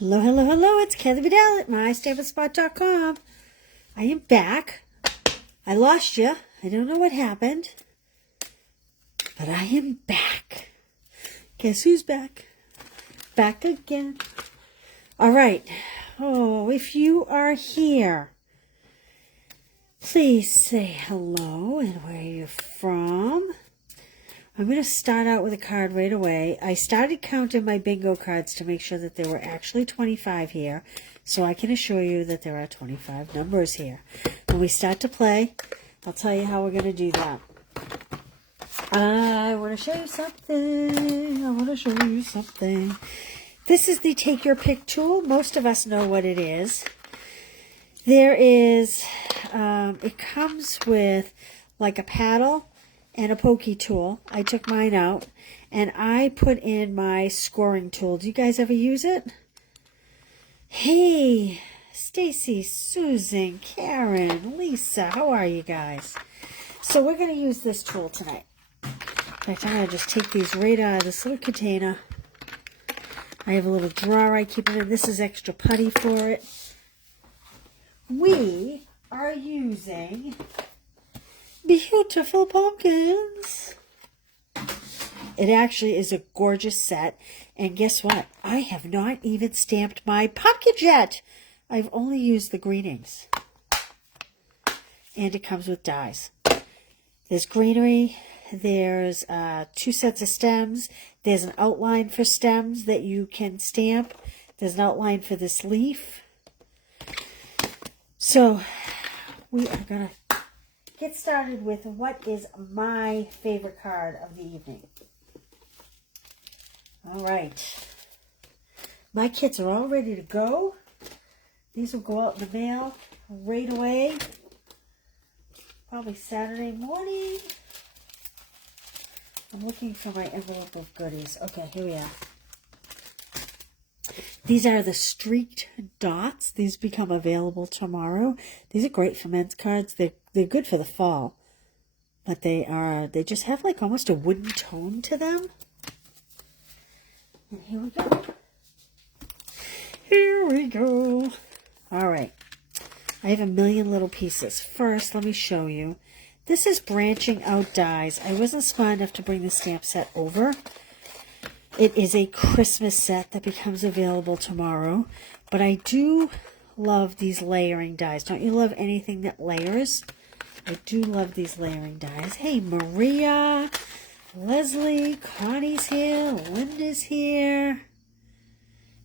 Hello, hello, hello. It's Kelly Vidal at MyStampAndSpot.com. I am back. I lost you. I don't know what happened. But I am back. Guess who's back? Back again. All right. Oh, if you are here, please say hello and where you're from. I'm going to start out with a card right away. I started counting my bingo cards to make sure that there were actually 25 here, so I can assure you that there are 25 numbers here. When we start to play, I'll tell you how we're going to do that. I want to show you something. This is the Take Your Pick tool. Most of us know what it is. There is, it comes with like a paddle and a pokey tool. I took mine out and I put in my scoring tool. Do you guys ever use it? Hey, Stacy, Susan, Karen, Lisa, how are you guys? So we're going to use this tool tonight. In fact, I'm going to just take these right out of this little container. I have a little drawer I keep it in. This is extra putty for it. We are using beautiful pumpkins. It actually is a gorgeous set. And guess what? I have not even stamped my pumpkin yet. I've only used the greenings. And it comes with dies. There's greenery. There's 2 sets of stems. There's an outline for stems that you can stamp. There's an outline for this leaf. So we are going to get started with what is my favorite card of the evening. All right. My kits are all ready to go. These will go out in the mail right away. Probably Saturday morning. I'm looking for my envelope of goodies. Okay, here we are. These are the streaked dots. These become available tomorrow. These are great for men's cards. They're good for the fall. But they just have like almost a wooden tone to them. And here we go. Here we go. All right. I have a million little pieces. First, let me show you. This is Branching Out Dies. I wasn't smart enough to bring the stamp set over. It is a Christmas set that becomes available tomorrow. But I do love these layering dies. Don't you love anything that layers? I do love these layering dies. Hey, Maria, Leslie, Connie's here, Linda's here.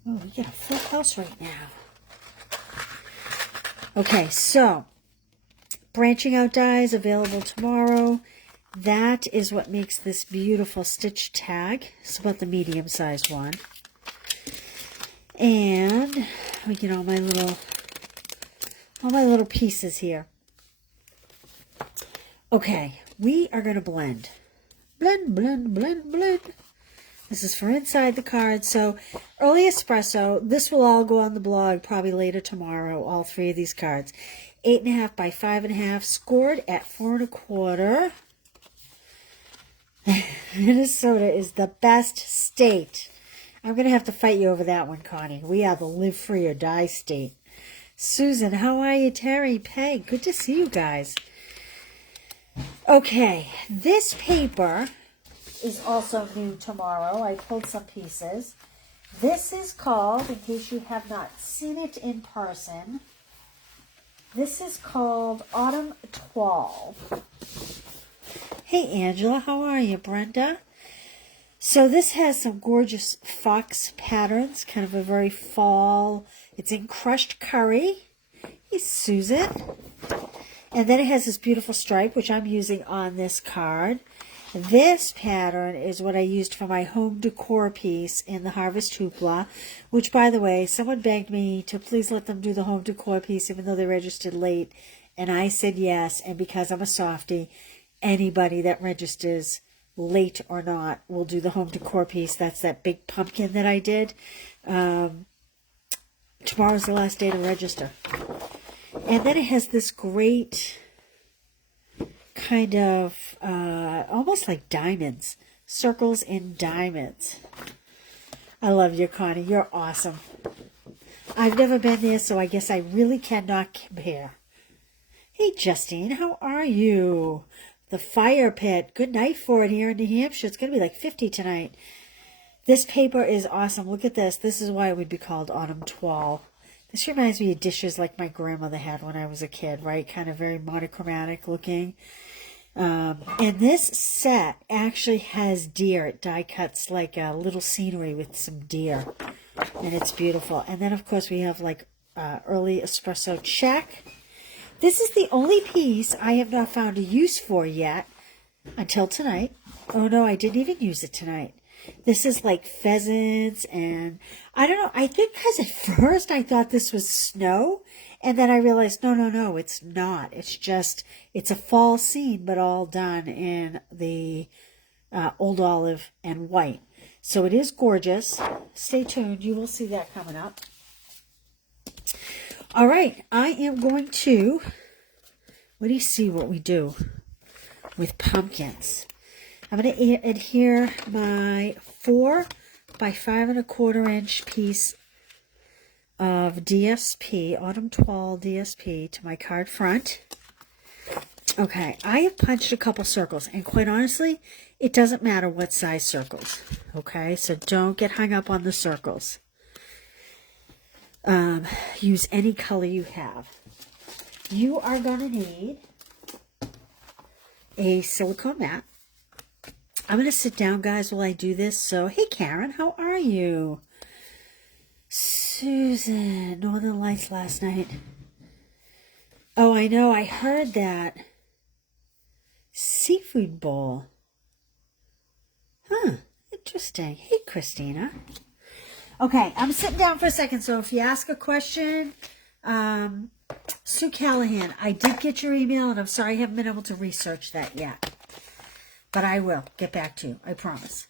Oh, we get a full house right now. Okay, so Branching Out Dies available tomorrow. That is what makes this beautiful stitch tag. It's about the medium-sized one. And let me get all my little pieces here. Okay, we are going to blend. Blend, blend, blend, blend. This is for inside the card. So early espresso. This will all go on the blog probably later tomorrow. All 3 of these cards. 8.5 by 5.5. Scored at 4 1/4. Minnesota is the best state. I'm going to have to fight you over that one, Connie. We are the live free or die state. Susan, how are you? Terry, Peg, good to see you guys. Okay, this paper is also new tomorrow. I pulled some pieces. This is called, in case you have not seen it in person, this is called Autumn Toile. Hey, Angela, how are you? Brenda? So this has some gorgeous fox patterns, kind of a very fall. It's in crushed curry. Hey, Susan. And then it has this beautiful stripe, which I'm using on this card. This pattern is what I used for my home decor piece in the Harvest Hoopla, which, by the way, someone begged me to please let them do the home decor piece, even though they registered late. And I said yes, and because I'm a softie, anybody that registers late or not will do the home decor piece. That's that big pumpkin that I did. Tomorrow's the last day to register. And then it has this great kind of almost like diamonds, circles and diamonds. I love you, Connie. You're awesome. I've never been there, so I guess I really cannot compare. Hey, Justine, how are you? The fire pit. Good night for it here in New Hampshire. It's going to be like 50 tonight. This paper is awesome. Look at this. This is why it would be called Autumn Toile. This reminds me of dishes like my grandmother had when I was a kid, right? Kind of very monochromatic looking. And this set actually has deer. It die cuts like a little scenery with some deer. And it's beautiful. And then, of course, we have like early espresso check. This is the only piece I have not found a use for yet until tonight. Oh, no, I didn't even use it tonight. This is like pheasants and I don't know. I think because at first I thought this was snow. And then I realized, no, it's not. It's just, it's a fall scene, but all done in the old olive and white. So it is gorgeous. Stay tuned. You will see that coming up. All right. I am going to, what do you see what we do with pumpkins? I'm going to adhere my 4 by 5 1/4 inch piece of DSP, Autumn Toile DSP, to my card front. Okay, I have punched a couple circles, and quite honestly, it doesn't matter what size circles. Okay, so don't get hung up on the circles. Use any color you have. You are going to need a silicone mat. I'm going to sit down, guys, while I do this. So, hey, Karen, how are you? Susan, Northern Lights last night. Oh, I know. I heard that. Seafood bowl. Huh. Interesting. Hey, Christina. Okay, I'm sitting down for a second. So if you ask a question, Sue Callahan, I did get your email, and I'm sorry I haven't been able to research that yet. But I will get back to you. I promise.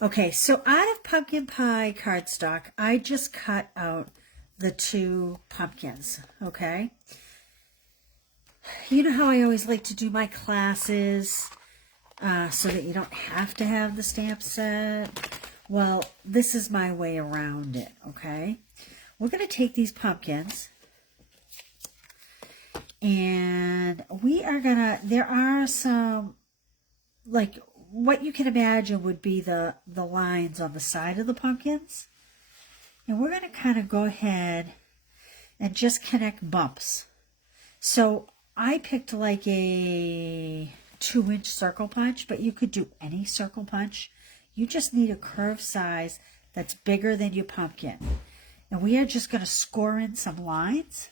Okay, so out of pumpkin pie cardstock, I just cut out the 2 pumpkins, okay? You know how I always like to do my classes so that you don't have to have the stamp set? Well, this is my way around it, okay? We're going to take these pumpkins and we are going to, there are some, like, what you can imagine would be the lines on the side of the pumpkins. And we're going to kind of go ahead and just connect bumps. So I picked like a 2-inch circle punch, but you could do any circle punch. You just need a curved size that's bigger than your pumpkin. And we are just going to score in some lines.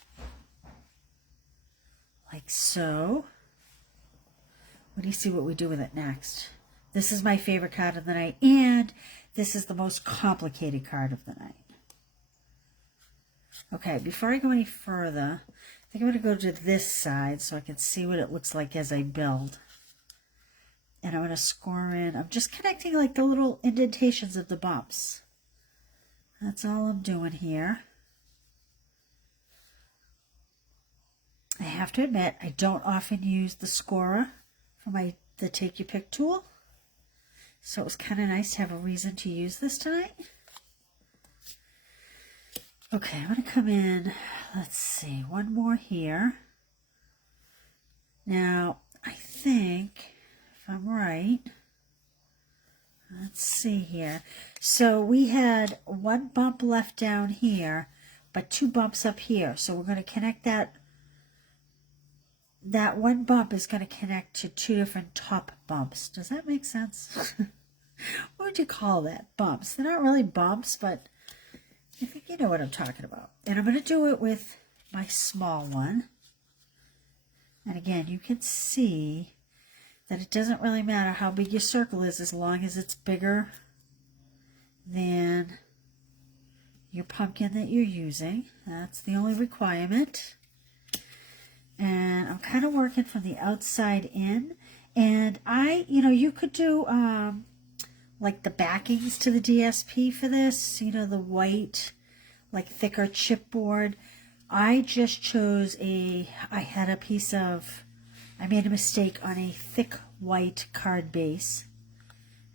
Like so. What do you see what we do with it next? This is my favorite card of the night, and this is the most complicated card of the night. Okay, before I go any further, I think I'm going to go to this side so I can see what it looks like as I build. And I'm going to score in. I'm just connecting like the little indentations of the bumps. That's all I'm doing here. I have to admit, I don't often use the scorer for the Take Your Pick tool. So it was kind of nice to have a reason to use this tonight. Okay, I'm going to come in, let's see, one more here. Now, I think, if I'm right, let's see here. So we had 1 bump left down here, but 2 bumps up here. So we're going to connect that. That 1 bump is going to connect to 2 different top bumps. Does that make sense? What would you call that? Bumps. They're not really bumps, but I think you know what I'm talking about. And I'm going to do it with my small one. And again, you can see that it doesn't really matter how big your circle is as long as it's bigger than your pumpkin that you're using. That's the only requirement. And I'm kind of working from the outside in. And you could do like the backings to the DSP for this, the white, like thicker chipboard. I just chose I made a mistake on a thick white card base.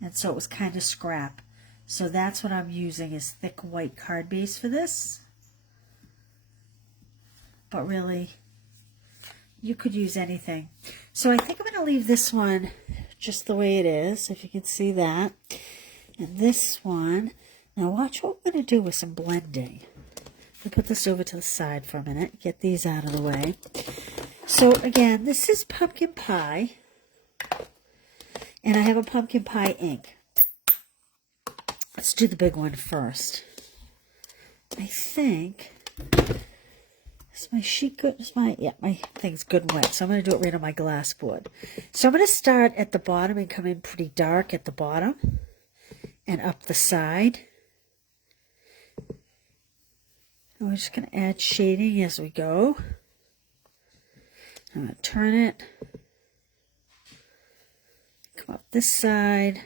And so it was kind of scrap. So that's what I'm using, is thick white card base for this. But really, you could use anything. So I think I'm going to leave this one just the way it is, if you can see that. And this one, now watch what I'm going to do with some blending. I'll put this over to the side for a minute, get these out of the way. So again, this is pumpkin pie, and I have a pumpkin pie ink. Let's do the big one first. I think, is my sheet good? My thing's good and wet, so I'm going to do it right on my glass board. So I'm going to start at the bottom and come in pretty dark at the bottom and up the side. And we're just going to add shading as we go. I'm going to turn it, come up this side,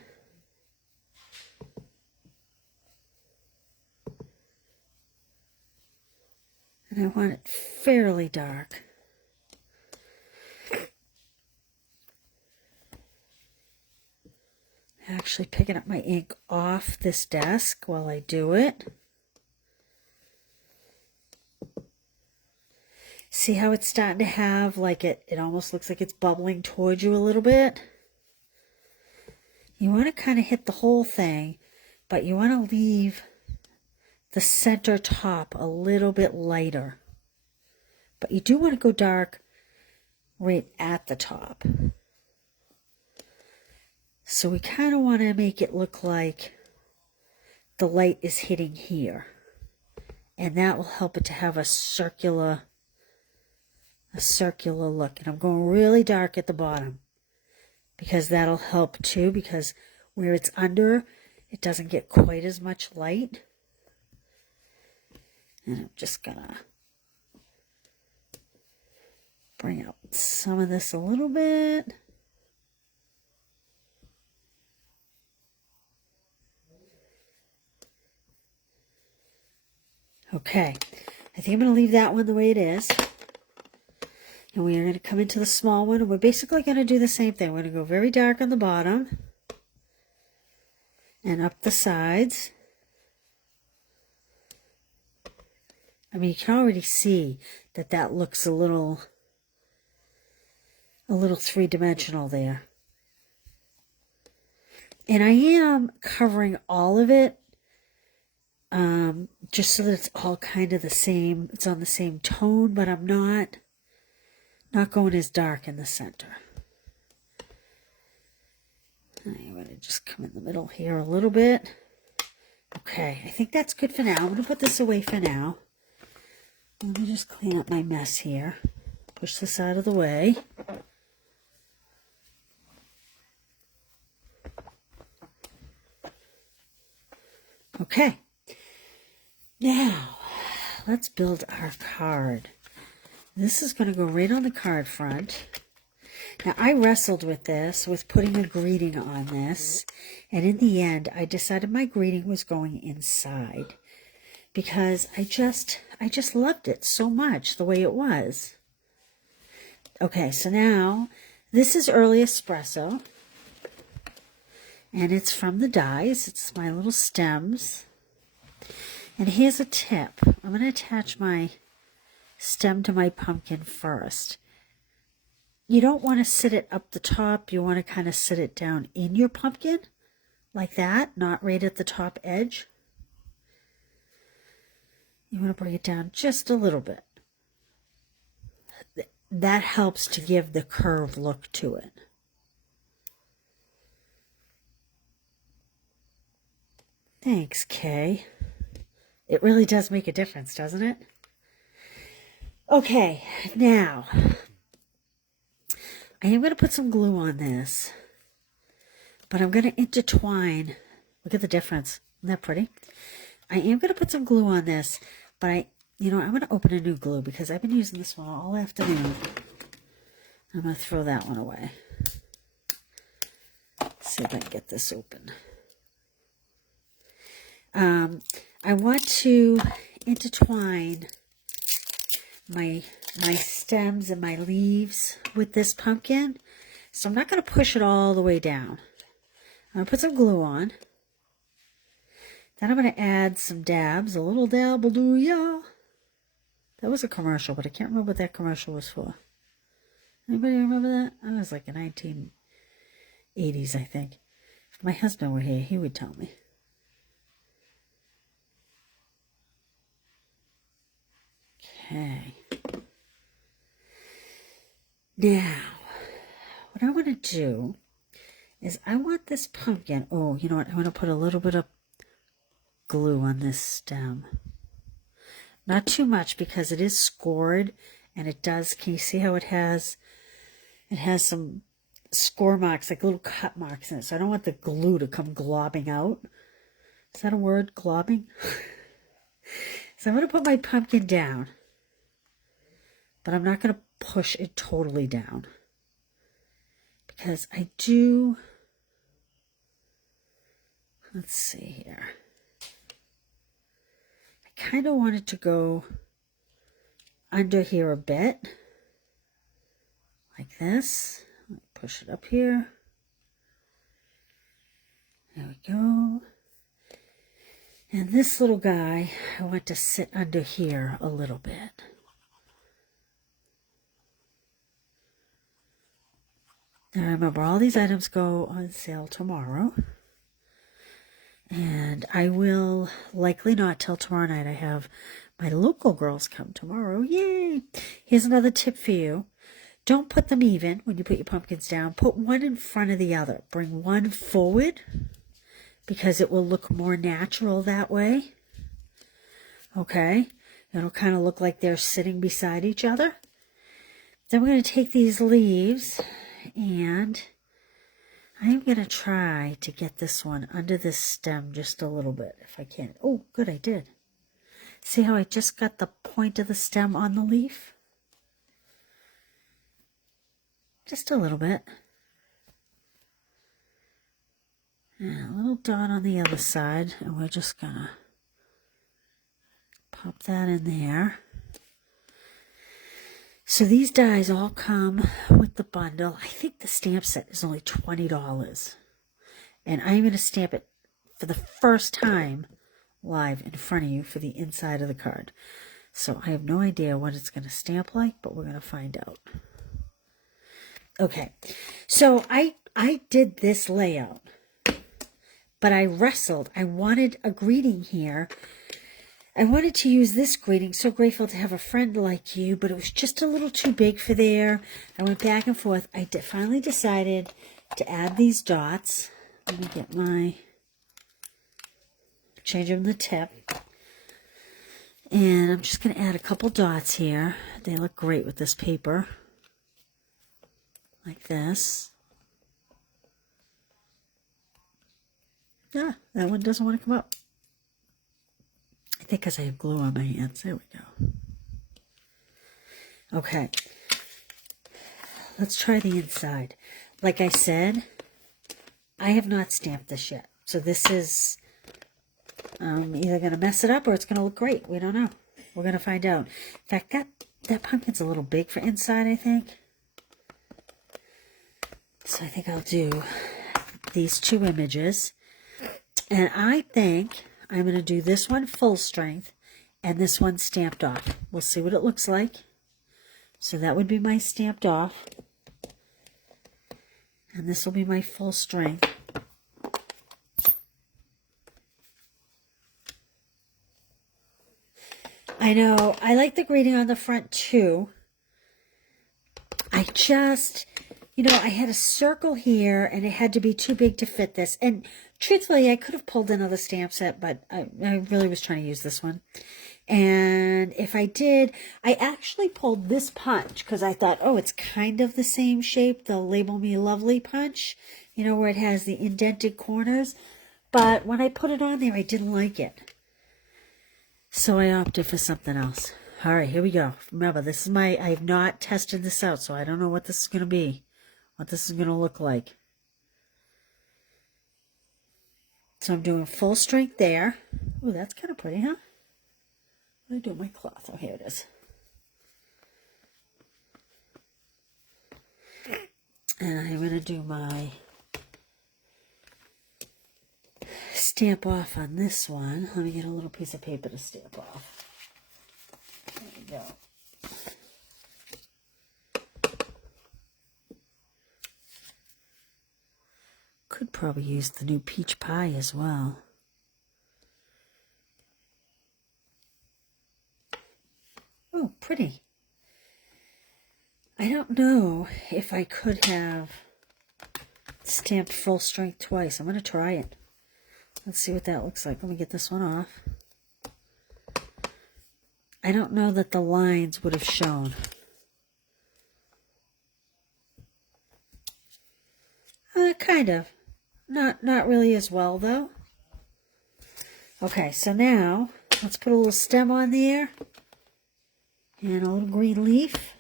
and I want it fairly dark. Actually picking up my ink off this desk while I do it. See how it's starting to have, like, it almost looks like it's bubbling towards you a little bit? You want to kind of hit the whole thing, but you want to leave the center top a little bit lighter. But you do want to go dark right at the top. So we kind of want to make it look like the light is hitting here. And that will help it to have a circular look. And I'm going really dark at the bottom because that'll help too, because where it's under, it doesn't get quite as much light. And I'm just gonna bring out some of this a little bit. Okay, I think I'm going to leave that one the way it is. And we are going to come into the small one, and we're basically going to do the same thing. We're going to go very dark on the bottom and up the sides. I mean, you can already see that that looks a little three-dimensional there. And I am covering all of it, just so that it's all kind of the same. It's on the same tone, but I'm not going as dark in the center. I'm going to just come in the middle here a little bit. Okay, I think that's good for now. I'm going to put this away for now. Let me just clean up my mess here. Push this out of the way. Okay. Now, let's build our card. This is going to go right on the card front. Now, I wrestled with this, with putting a greeting on this, and in the end, I decided my greeting was going inside because I just loved it so much the way it was. Okay, so now, this is Early Espresso, and it's from the dies. It's my little stems. And here's a tip. I'm going to attach my stem to my pumpkin first. You don't want to sit it up the top. You want to kind of sit it down in your pumpkin like that, not right at the top edge. You want to bring it down just a little bit. That helps to give the curved look to it. Thanks, Kay. It really does make a difference, doesn't it? Okay, now, I am going to put some glue on this, but I'm going to intertwine. Look at the difference. Isn't that pretty? I am going to put some glue on this, but I'm going to open a new glue because I've been using this one all afternoon. I'm going to throw that one away. Let's see if I can get this open. I want to intertwine my stems and my leaves with this pumpkin. So I'm not going to push it all the way down. I'm going to put some glue on. Then I'm going to add some dabs. A little dab will do ya. That was a commercial, but I can't remember what that commercial was for. Anybody remember that? That was like a 1980s, I think. If my husband were here, he would tell me. Okay. Now, what I want to do is I want this pumpkin. Oh, you know what? I'm going to put a little bit of glue on this stem. Not too much because it is scored and it does. Can you see how it has some score marks, like little cut marks in it. So I don't want the glue to come globbing out. Is that a word, globbing? So I'm going to put my pumpkin down, but I'm not going to push it totally down because I do, let's see here. I kind of want it to go under here a bit, like this. Let me push it up here. There we go. And this little guy, I want to sit under here a little bit. Now remember, all these items go on sale tomorrow. And I will likely not till tomorrow night. I have my local girls come tomorrow. Yay! Here's another tip for you. Don't put them even when you put your pumpkins down. Put one in front of the other. Bring one forward because it will look more natural that way. Okay? It'll kind of look like they're sitting beside each other. Then we're going to take these leaves and I'm going to try to get this one under this stem just a little bit if I can. Oh, good, I did. See how I just got the point of the stem on the leaf? Just a little bit. And a little dot on the other side, and we're just going to pop that in there. So these dies all come with the bundle. I think the stamp set is only $20. And I'm going to stamp it for the first time live in front of you for the inside of the card. So I have no idea what it's going to stamp like, but we're going to find out. Okay, so I did this layout, but I wrestled. I wanted a greeting here. I wanted to use this greeting, so grateful to have a friend like you, but it was just a little too big for there. I went back and forth. I finally decided to add these dots. Let me get my, change them the tip. And I'm just going to add a couple dots here. They look great with this paper. Like this. Yeah, that one doesn't want to come up. I think because I have glue on my hands. There we go. Okay. Let's try the inside. Like I said, I have not stamped this yet. So this is either going to mess it up or it's going to look great. We don't know. We're going to find out. In fact, that pumpkin's a little big for inside, I think. So I think I'll do these two images. And I think I'm going to do this one full strength and this one stamped off. We'll see what it looks like. So that would be my stamped off. And this will be my full strength. I know, I like the greeting on the front too. I just, you know, I had a circle here and it had to be too big to fit this. And truthfully, I could have pulled another stamp set, but I really was trying to use this one. And if I did, I actually pulled this punch because I thought, oh, it's kind of the same shape, the Label Me Lovely punch, you know, where it has the indented corners. But when I put it on there, I didn't like it. So I opted for something else. All right, here we go. Remember, this is I have not tested this out, so I don't know what this is going to be, what this is going to look like. So I'm doing full strength there. Oh, that's kind of pretty, huh? What do I do with my cloth? Oh, here it is. And I'm going to do my stamp off on this one. Let me get a little piece of paper to stamp off. There we go. Could probably use the new peach pie as well. Oh, pretty. I don't know if I could have stamped full strength twice. I'm going to try it. Let's see what that looks like. Let me get this one off. I don't know that the lines would have shown. Kind of. Not really as well, though. Okay, so now let's put a little stem on there and a little green leaf.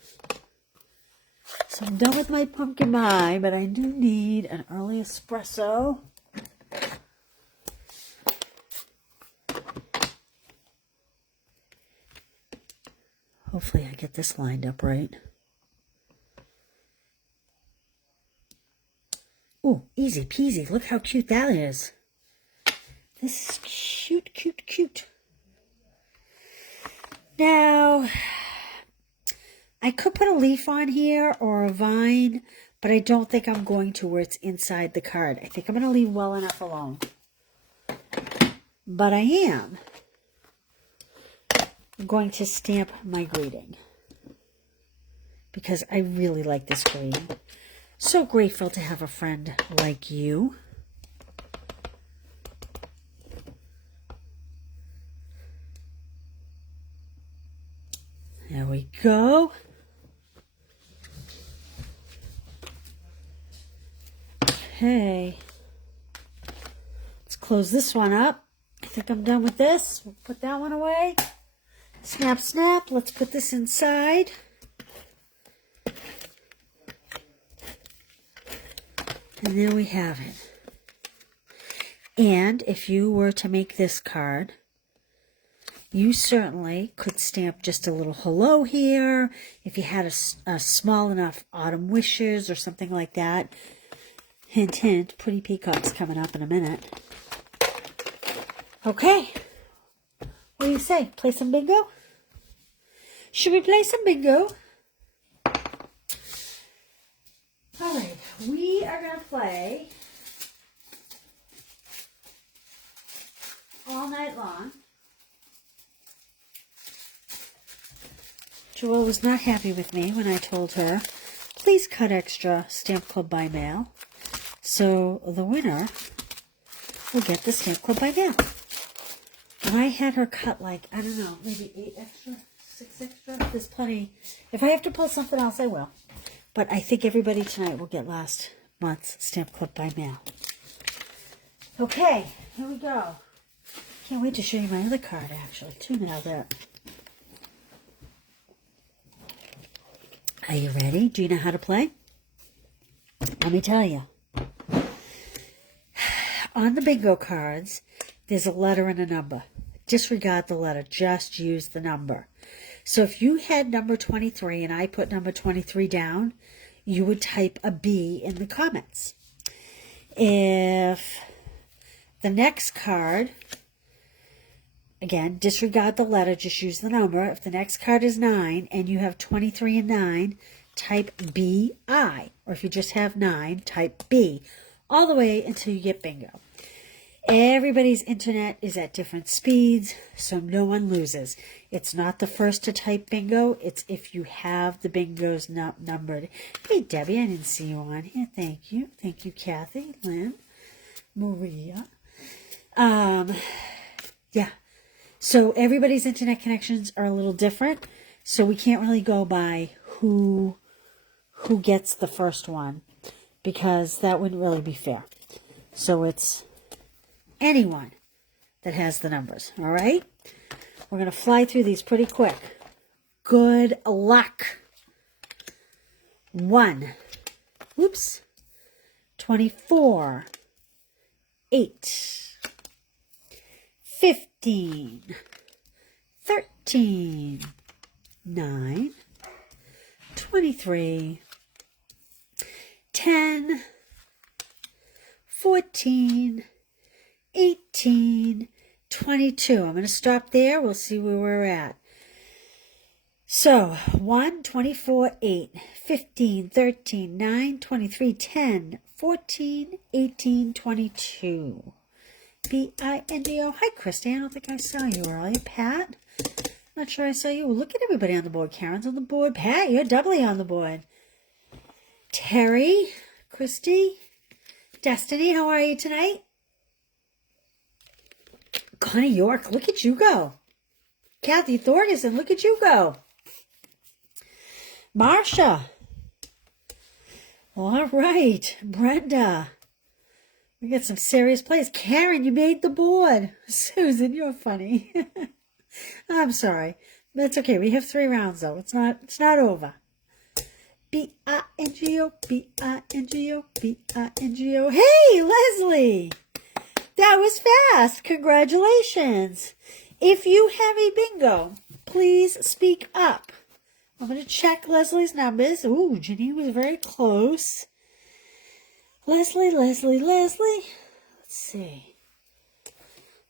So I'm done with my pumpkin pie, but I do need an early espresso. Hopefully I get this lined up right. Oh, easy peasy. Look how cute that is. This is cute, cute, cute. Now, I could put a leaf on here or a vine, but I don't think I'm going to where it's inside the card. I think I'm going to leave well enough alone. But I am going to stamp my greeting because I really like this green. So grateful to have a friend like you. There we go. Okay. Let's close this one up. I think I'm done with this. We'll put that one away. Snap, snap. Let's put this inside. And there we have it. And if you were to make this card, you certainly could stamp just a little hello here. If you had a small enough autumn wishes or something like that. Hint, hint, pretty peacock's coming up in a minute. Okay. What do you say? Play some bingo? Should we play some bingo? All right, we are going to play all night long. Joelle was not happy with me when I told her, please cut extra Stamp Club by mail. So the winner will get the Stamp Club by mail. And I had her cut like, I don't know, maybe 8 extra, 6 extra. There's plenty. If I have to pull something else, I will. But I think everybody tonight will get last month's Stamp Club by mail. Okay, here we go. Can't wait to show you my other card, actually, too, now that. Are you ready? Do you know how to play? Let me tell you. On the bingo cards, there's a letter and a number. Disregard the letter. Just use the number. So if you had number 23 and I put number 23 down, you would type a B in the comments. If the next card, again, disregard the letter, just use the number. If the next card is 9 and you have 23 and 9, type B-I. Or if you just have 9, type B. All the way until you get bingo. Everybody's internet is at different speeds, so no one loses. It's not the first to type bingo. It's if you have the bingos not numbered. Hey, Debbie, I didn't see you on here. Thank you. Thank you, Kathy, Lynn, Maria. Yeah. So everybody's internet connections are a little different, so we can't really go by who gets the first one, because that wouldn't really be fair. So it's anyone that has the numbers, all right? We're going to fly through these pretty quick. Good luck. 1. Oops. 24. 8. 15. 13. 9. 23. 10. 14. 18, 22. I'm going to stop there. We'll see where we're at. So 1, 24, 8, 15, 13, 9, 23, 10, 14, 18, 22. B-I-N-D-O. Hi, Christy. I don't think I saw you earlier. Pat? Not sure I saw you. Look at everybody on the board. Karen's on the board. Pat, you're doubly on the board. Terry, Christy, Destiny, how are you tonight? Connie York, look at you go. Kathy Thorgerson, look at you go. Marsha. All right. Brenda. We got some serious plays. Karen, you made the board. Susan, you're funny. I'm sorry. That's okay. We have 3 rounds though. It's not over. B-I-N-G-O, B-I-N-G-O, B-I-N-G-O. Hey, Leslie. That was fast. Congratulations. If you have a bingo, please speak up. I'm going to check Leslie's numbers. Ooh, Ginny was very close. Leslie. Let's see.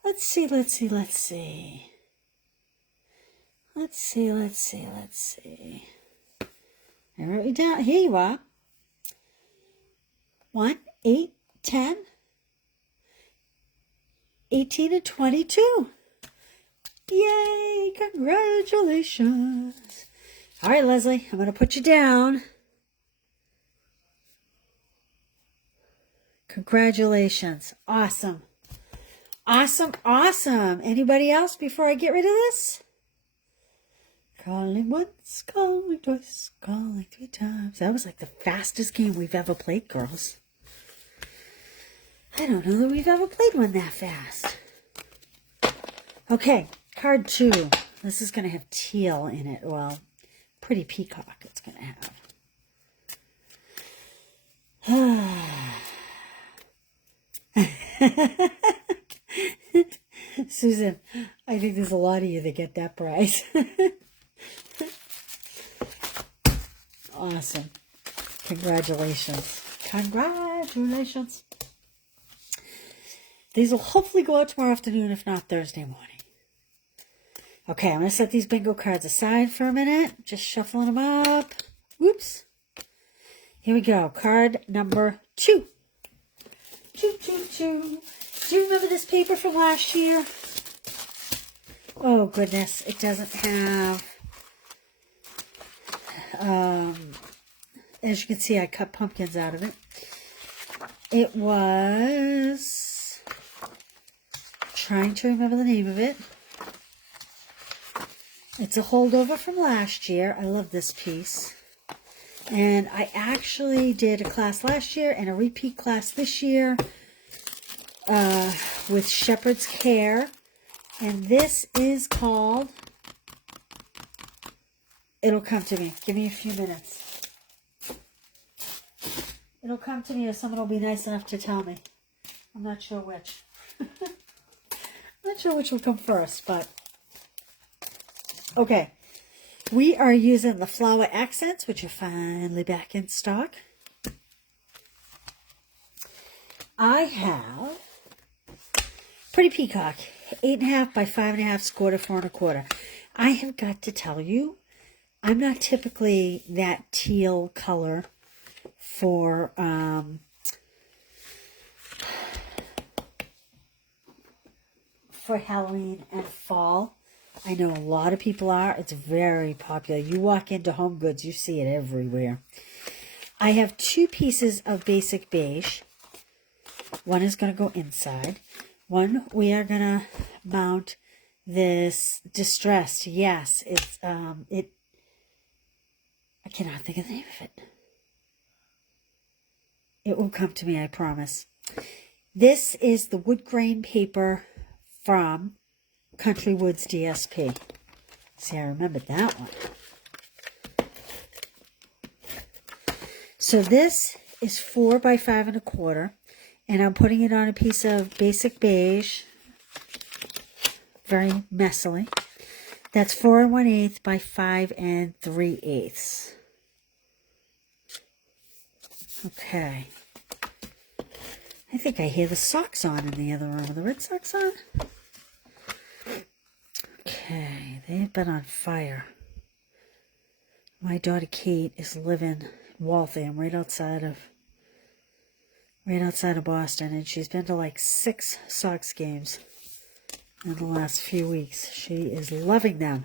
Let's see. I wrote you down. Here you are. 1, 8, 10, 18, and 22. Yay! Congratulations. All right, Leslie, I'm going to put you down. Congratulations. Awesome. Awesome. Anybody else before I get rid of this? Calling once, calling twice, calling 3 times. That was like the fastest game we've ever played, girls. I don't know that we've ever played one that fast. Okay, card 2. This is going to have teal in it. Well, pretty peacock it's going to have. Susan, I think there's a lot of you that get that prize. Awesome. Congratulations. These will hopefully go out tomorrow afternoon, if not Thursday morning. Okay, I'm going to set these bingo cards aside for a minute. Just shuffling them up. Whoops. Here we go. Card number 2. Choo. Do you remember this paper from last year? Oh, goodness. It doesn't have... as you can see, I cut pumpkins out of it. It was... trying to remember the name of it. It's a holdover from last year. I love this piece. And I actually did a class last year and a repeat class this year with Shepherd's Care. And this is called... It'll come to me. Give me a few minutes. It'll come to me or someone will be nice enough to tell me. I'm not sure which. I'm not sure which will come first, but... Okay. We are using the Flower Accents, which are finally back in stock. I have Pretty Peacock, 8.5 by 5.5, score to 4 1/4. I have got to tell you, I'm not typically that teal color for Halloween and fall. I know a lot of people are. It's very popular. You walk into Home Goods, you see it everywhere. I have 2 pieces of basic beige. One is going to go inside. One, we are going to mount this distressed. Yes, it's, I cannot think of the name of it. It will come to me, I promise. This is the wood grain paper from Country Woods DSP. See, I remembered that one. So this is 4 by 5 1/4, and I'm putting it on a piece of basic beige, very messily. That's 4 1/8 by 5 3/8. Okay. I think I hear the Sox on in the other room. Are the Red Sox on? Okay, they've been on fire. My daughter Kate is living in Waltham, right outside of Boston, and she's been to like 6 Sox games in the last few weeks. She is loving them.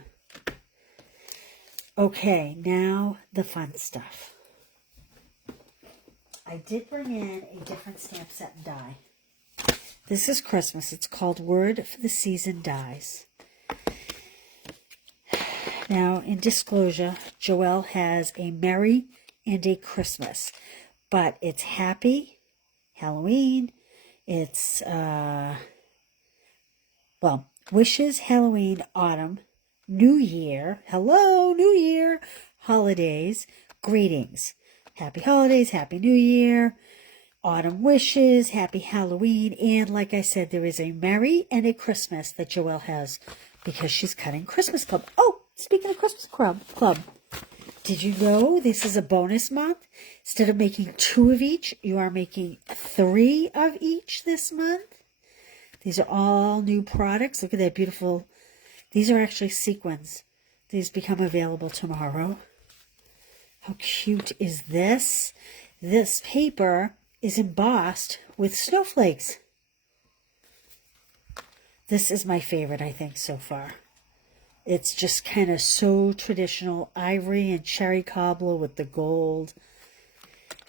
Okay, now the fun stuff. I did bring in a different stamp set and die. This is Christmas. It's called Word for the Season Dies. Now, in disclosure, Joelle has a Merry and a Christmas, but it's Happy Halloween. It's, Wishes, Halloween, Autumn, New Year, Hello, New Year, Holidays, Greetings. Happy Holidays, Happy New Year, Autumn Wishes, Happy Halloween, and like I said, there is a Merry and a Christmas that Joelle has because she's cutting Christmas Club. Oh, speaking of Christmas Club, did you know this is a bonus month? Instead of making 2 of each, you are making 3 of each this month. These are all new products. Look at that beautiful. These are actually sequins. These become available tomorrow. How cute is this? This paper is embossed with snowflakes. This is my favorite, I think, so far. It's just kind of so traditional. Ivory and cherry cobbler with the gold.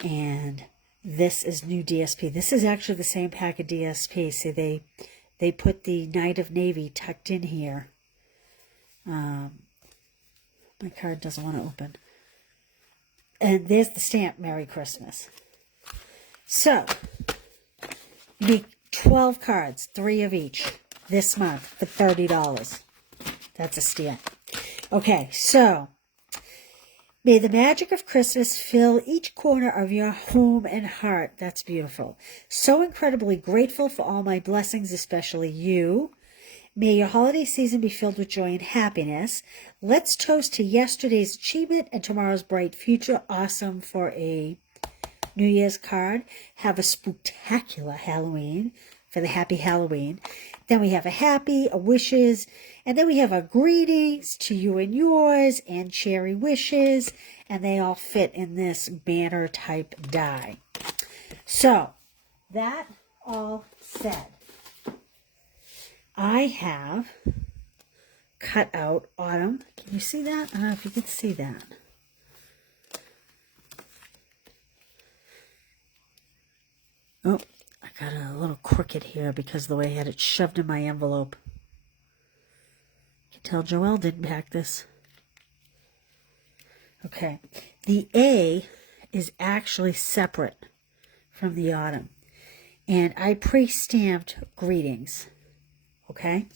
And this is new DSP. This is actually the same pack of DSP. See, they put the Night of Navy tucked in here. My card doesn't want to open. And there's the stamp, Merry Christmas. So, you make 12 cards, 3 of each, this month for $30. That's a stamp. Okay, so, may the magic of Christmas fill each corner of your home and heart. That's beautiful. So incredibly grateful for all my blessings, especially you. May your holiday season be filled with joy and happiness. Let's toast to yesterday's achievement and tomorrow's bright future. Awesome for a New Year's card. Have a spectacular Halloween for the Happy Halloween. Then we have a happy, a wishes, and then we have a greetings to you and yours and cherry wishes, and they all fit in this banner type die. So, that all said, I have cut out Autumn. Can you see that? I don't know if you can see that. Oh, I got it a little crooked here because of the way I had it shoved in my envelope. You can tell Joelle didn't pack this. Okay. The A is actually separate from the Autumn. And I pre-stamped greetings. Okay,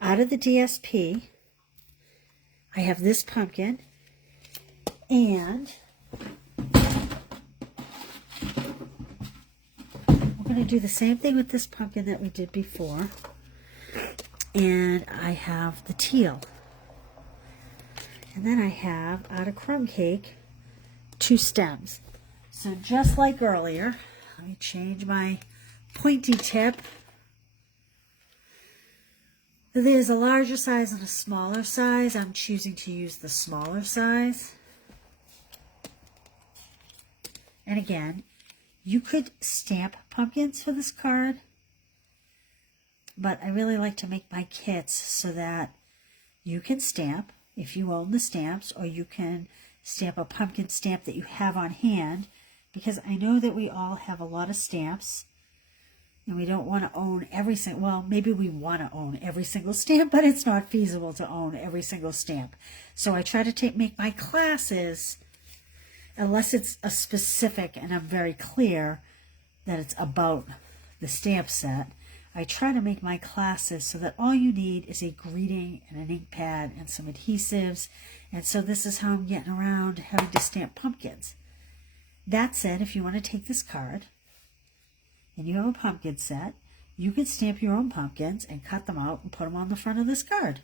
out of the DSP, I have this pumpkin, and we're going to do the same thing with this pumpkin that we did before, and I have the teal, and then I have, out of crumb cake, 2 stems. So just like earlier, let me change my pointy tip. There's a larger size and a smaller size. I'm choosing to use the smaller size. And again, you could stamp pumpkins for this card, but I really like to make my kits so that you can stamp if you own the stamps, or you can stamp a pumpkin stamp that you have on hand, because I know that we all have a lot of stamps. And we don't want to own every single, well, maybe we want to own every single stamp, but it's not feasible to own every single stamp. So I try to make my classes, unless it's a specific and I'm very clear that it's about the stamp set, I try to make my classes so that all you need is a greeting and an ink pad and some adhesives. And so this is how I'm getting around having to stamp pumpkins. That said, if you want to take this card, and you have a pumpkin set, you can stamp your own pumpkins and cut them out and put them on the front of this card.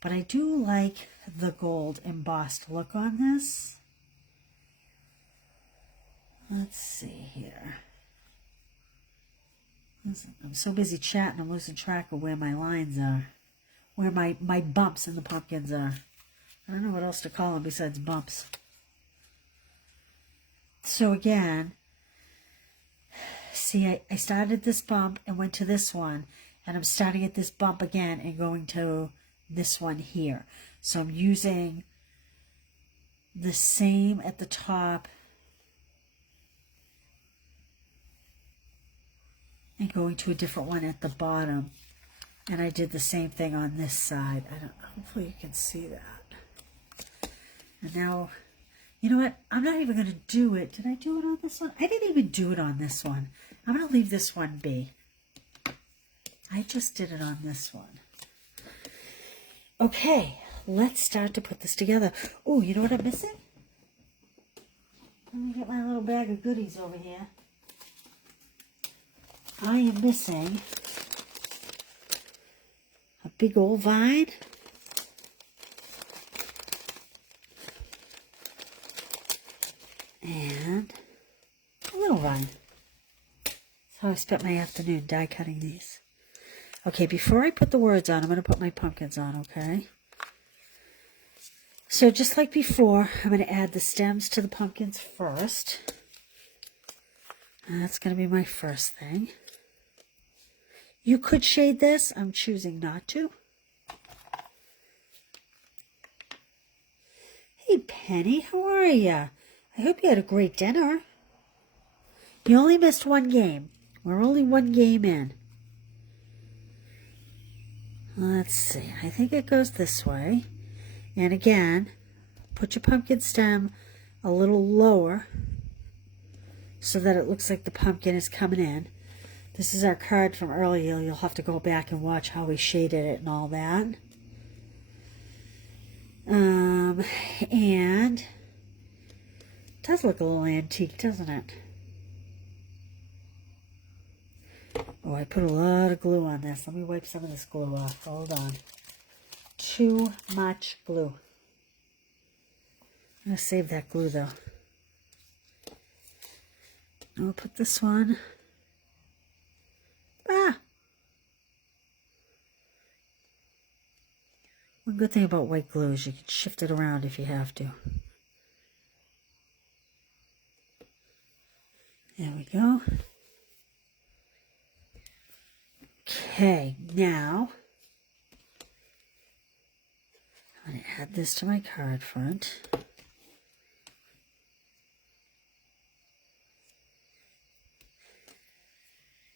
But I do like the gold embossed look on this. Let's see here. Listen, I'm so busy chatting, I'm losing track of where my lines are. Where my bumps in the pumpkins are. I don't know what else to call them besides bumps. So again, see, I started this bump and went to this one. And I'm starting at this bump again and going to this one here. So I'm using the same at the top and going to a different one at the bottom. And I did the same thing on this side. Hopefully you can see that. And now, you know what? I'm not even going to do it. Did I do it on this one? I didn't even do it on this one. I'm going to leave this one be. I just did it on this one. Okay, let's start to put this together. Oh, you know what I'm missing? Let me get my little bag of goodies over here. I am missing a big old vine. And a little vine. That's how I spent my afternoon die cutting these. Okay, before I put the words on, I'm going to put my pumpkins on, okay? So just like before, I'm going to add the stems to the pumpkins first. And that's going to be my first thing. You could shade this. I'm choosing not to. Hey, Penny, how are you? I hope you had a great dinner. You only missed one game. We're only one game in. Let's see, I think it goes this way. And again, put your pumpkin stem a little lower so that it looks like the pumpkin is coming in. This is our card from earlier. You'll have to go back and watch how we shaded it and all that. And it does look a little antique, doesn't it? Oh, I put a lot of glue on this. Let me wipe some of this glue off. Hold on. Too much glue. I'm going to save that glue, though. I'll put this one. One good thing about white glue is you can shift it around if you have to. There we go. Okay, now I'm going to add this to my card front.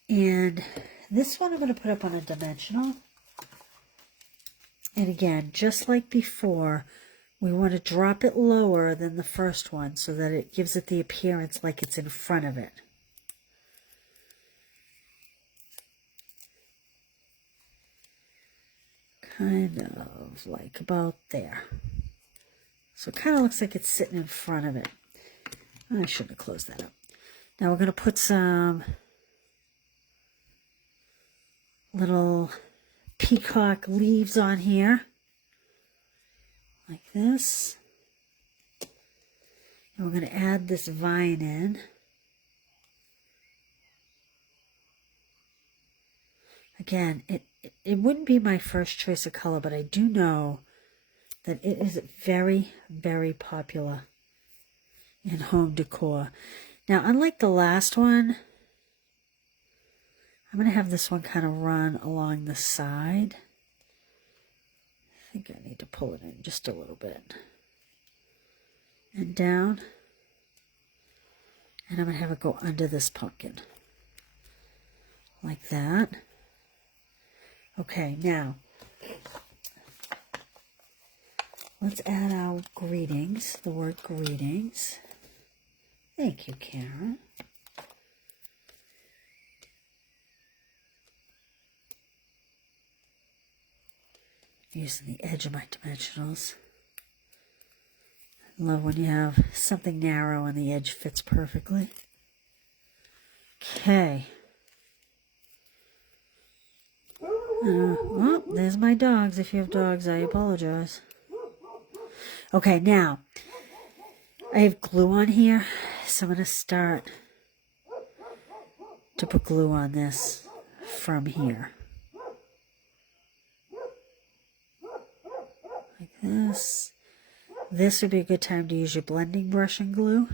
And this one I'm going to put up on a dimensional. And again, just like before, we want to drop it lower than the first one so that it gives it the appearance like it's in front of it. Kind of like about there. So it kind of looks like it's sitting in front of it. I should have closed that up. Now we're going to put some little peacock leaves on here. Like this. And we're going to add this vine in. Again, it wouldn't be my first choice of color, but I do know that it is very, very popular in home decor. Now, unlike the last one, I'm going to have this one kind of run along the side. I think I need to pull it in just a little bit. And down. And I'm going to have it go under this pumpkin. Like that. Okay, now, let's add our greetings, the word greetings. Thank you, Karen. Using the edge of my dimensionals. I love when you have something narrow and the edge fits perfectly. Okay. Oh, there's my dogs. If you have dogs, I apologize. Okay, now, I have glue on here. So I'm going to start to put glue on this from here. Like this. This would be a good time to use your blending brush and glue,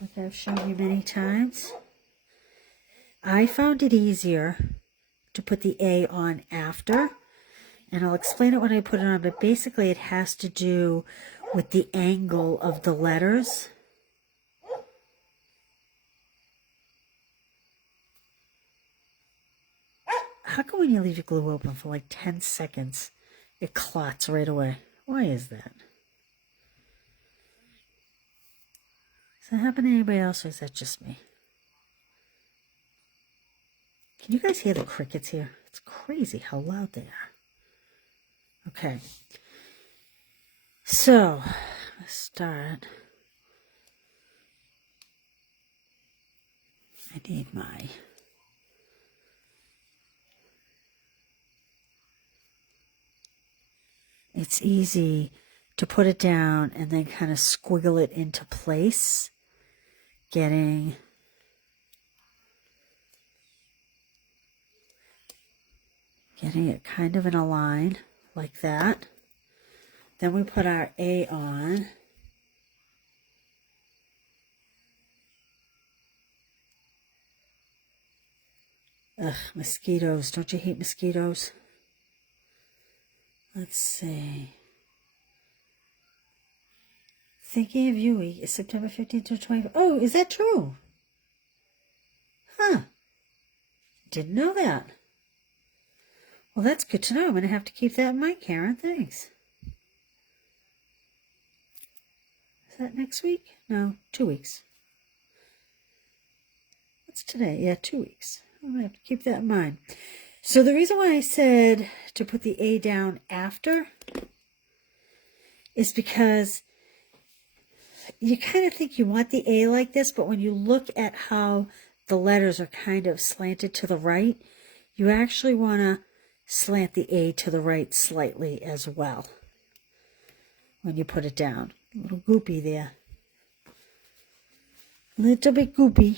like I've shown you many times. I found it easier to put the A on after, and I'll explain it when I put it on, but basically it has to do with the angle of the letters. How come when you leave your glue open for like 10 seconds, it clots right away? Why is that? Does that happen to anybody else, or is that just me? Can you guys hear the crickets here? It's crazy how loud they are. Okay. So, let's start. I need my... It's easy to put it down and then kind of squiggle it into place, getting it kind of in a line like that. Then we put our A on. Ugh, mosquitoes. Don't you hate mosquitoes? Let's see. Thinking of you, September 15th to 20th. Oh, is that true? Huh. Didn't know that. Well, that's good to know. I'm going to have to keep that in mind, Karen. Thanks. Is that next week? No, 2 weeks. What's today? Yeah, 2 weeks. I'm going to have to keep that in mind. So the reason why I said to put the A down after is because you kind of think you want the A like this, but when you look at how the letters are kind of slanted to the right, you actually want to slant the A to the right slightly as well when you put it down. A little goopy there. A little bit goopy.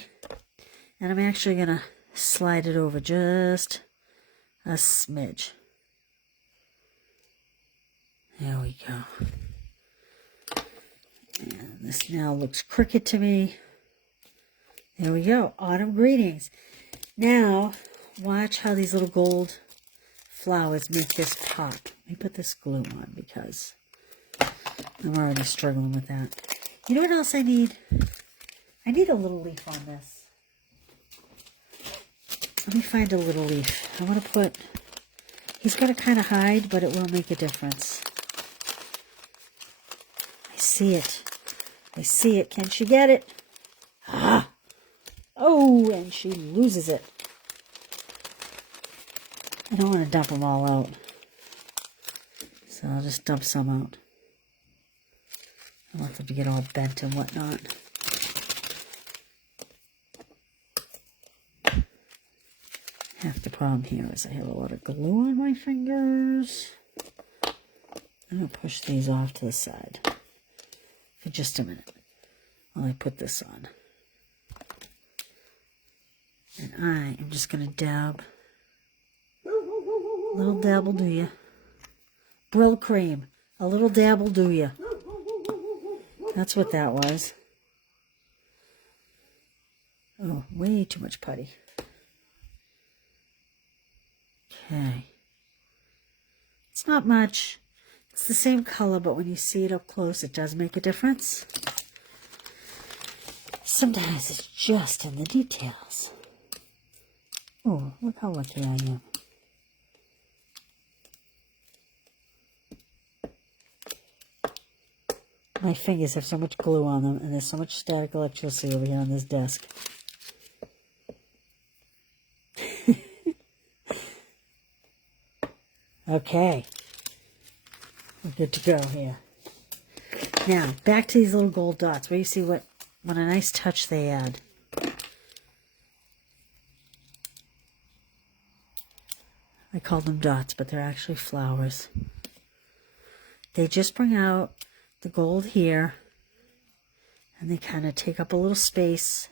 And I'm actually going to slide it over just a smidge. There we go. And this now looks crooked to me. There we go. Autumn greetings. Now, watch how these little gold flowers make this pop. Let me put this glue on because I'm already struggling with that. You know what else I need? I need a little leaf on this. Let me find a little leaf. I want to put... He's going to kind of hide, but it will make a difference. I see it. I see it. Can she get it? Ah! Oh, and she loses it. I don't want to dump them all out. So I'll just dump some out. I don't want them to get all bent and whatnot. Half the problem here is I have a lot of glue on my fingers. I'm going to push these off to the side for just a minute while I put this on. And I am just going to dab. A little dab will do ya. Brill cream. A little dab will do ya. That's what that was. Oh, way too much putty. Okay. It's not much. It's the same color, but when you see it up close, it does make a difference. Sometimes it's just in the details. Oh, look how lucky I am. My fingers have so much glue on them, and there's so much static electricity over here on this desk. Okay. We're good to go here. Now, back to these little gold dots, where you see what a nice touch they add. I call them dots, but they're actually flowers. They just bring out the gold here And they kind of take up a little space.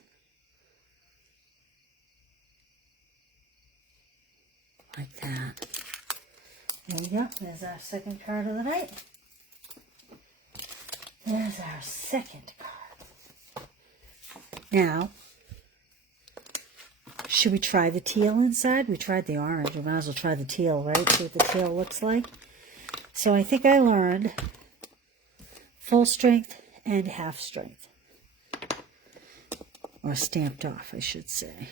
Like that. There we go. There's our second card of the night. There's our second card. Now, should we try the teal inside? We tried the orange. We might as well try the teal, right? See what the teal looks like. So I think I learned full strength and half strength. Or stamped off, I should say.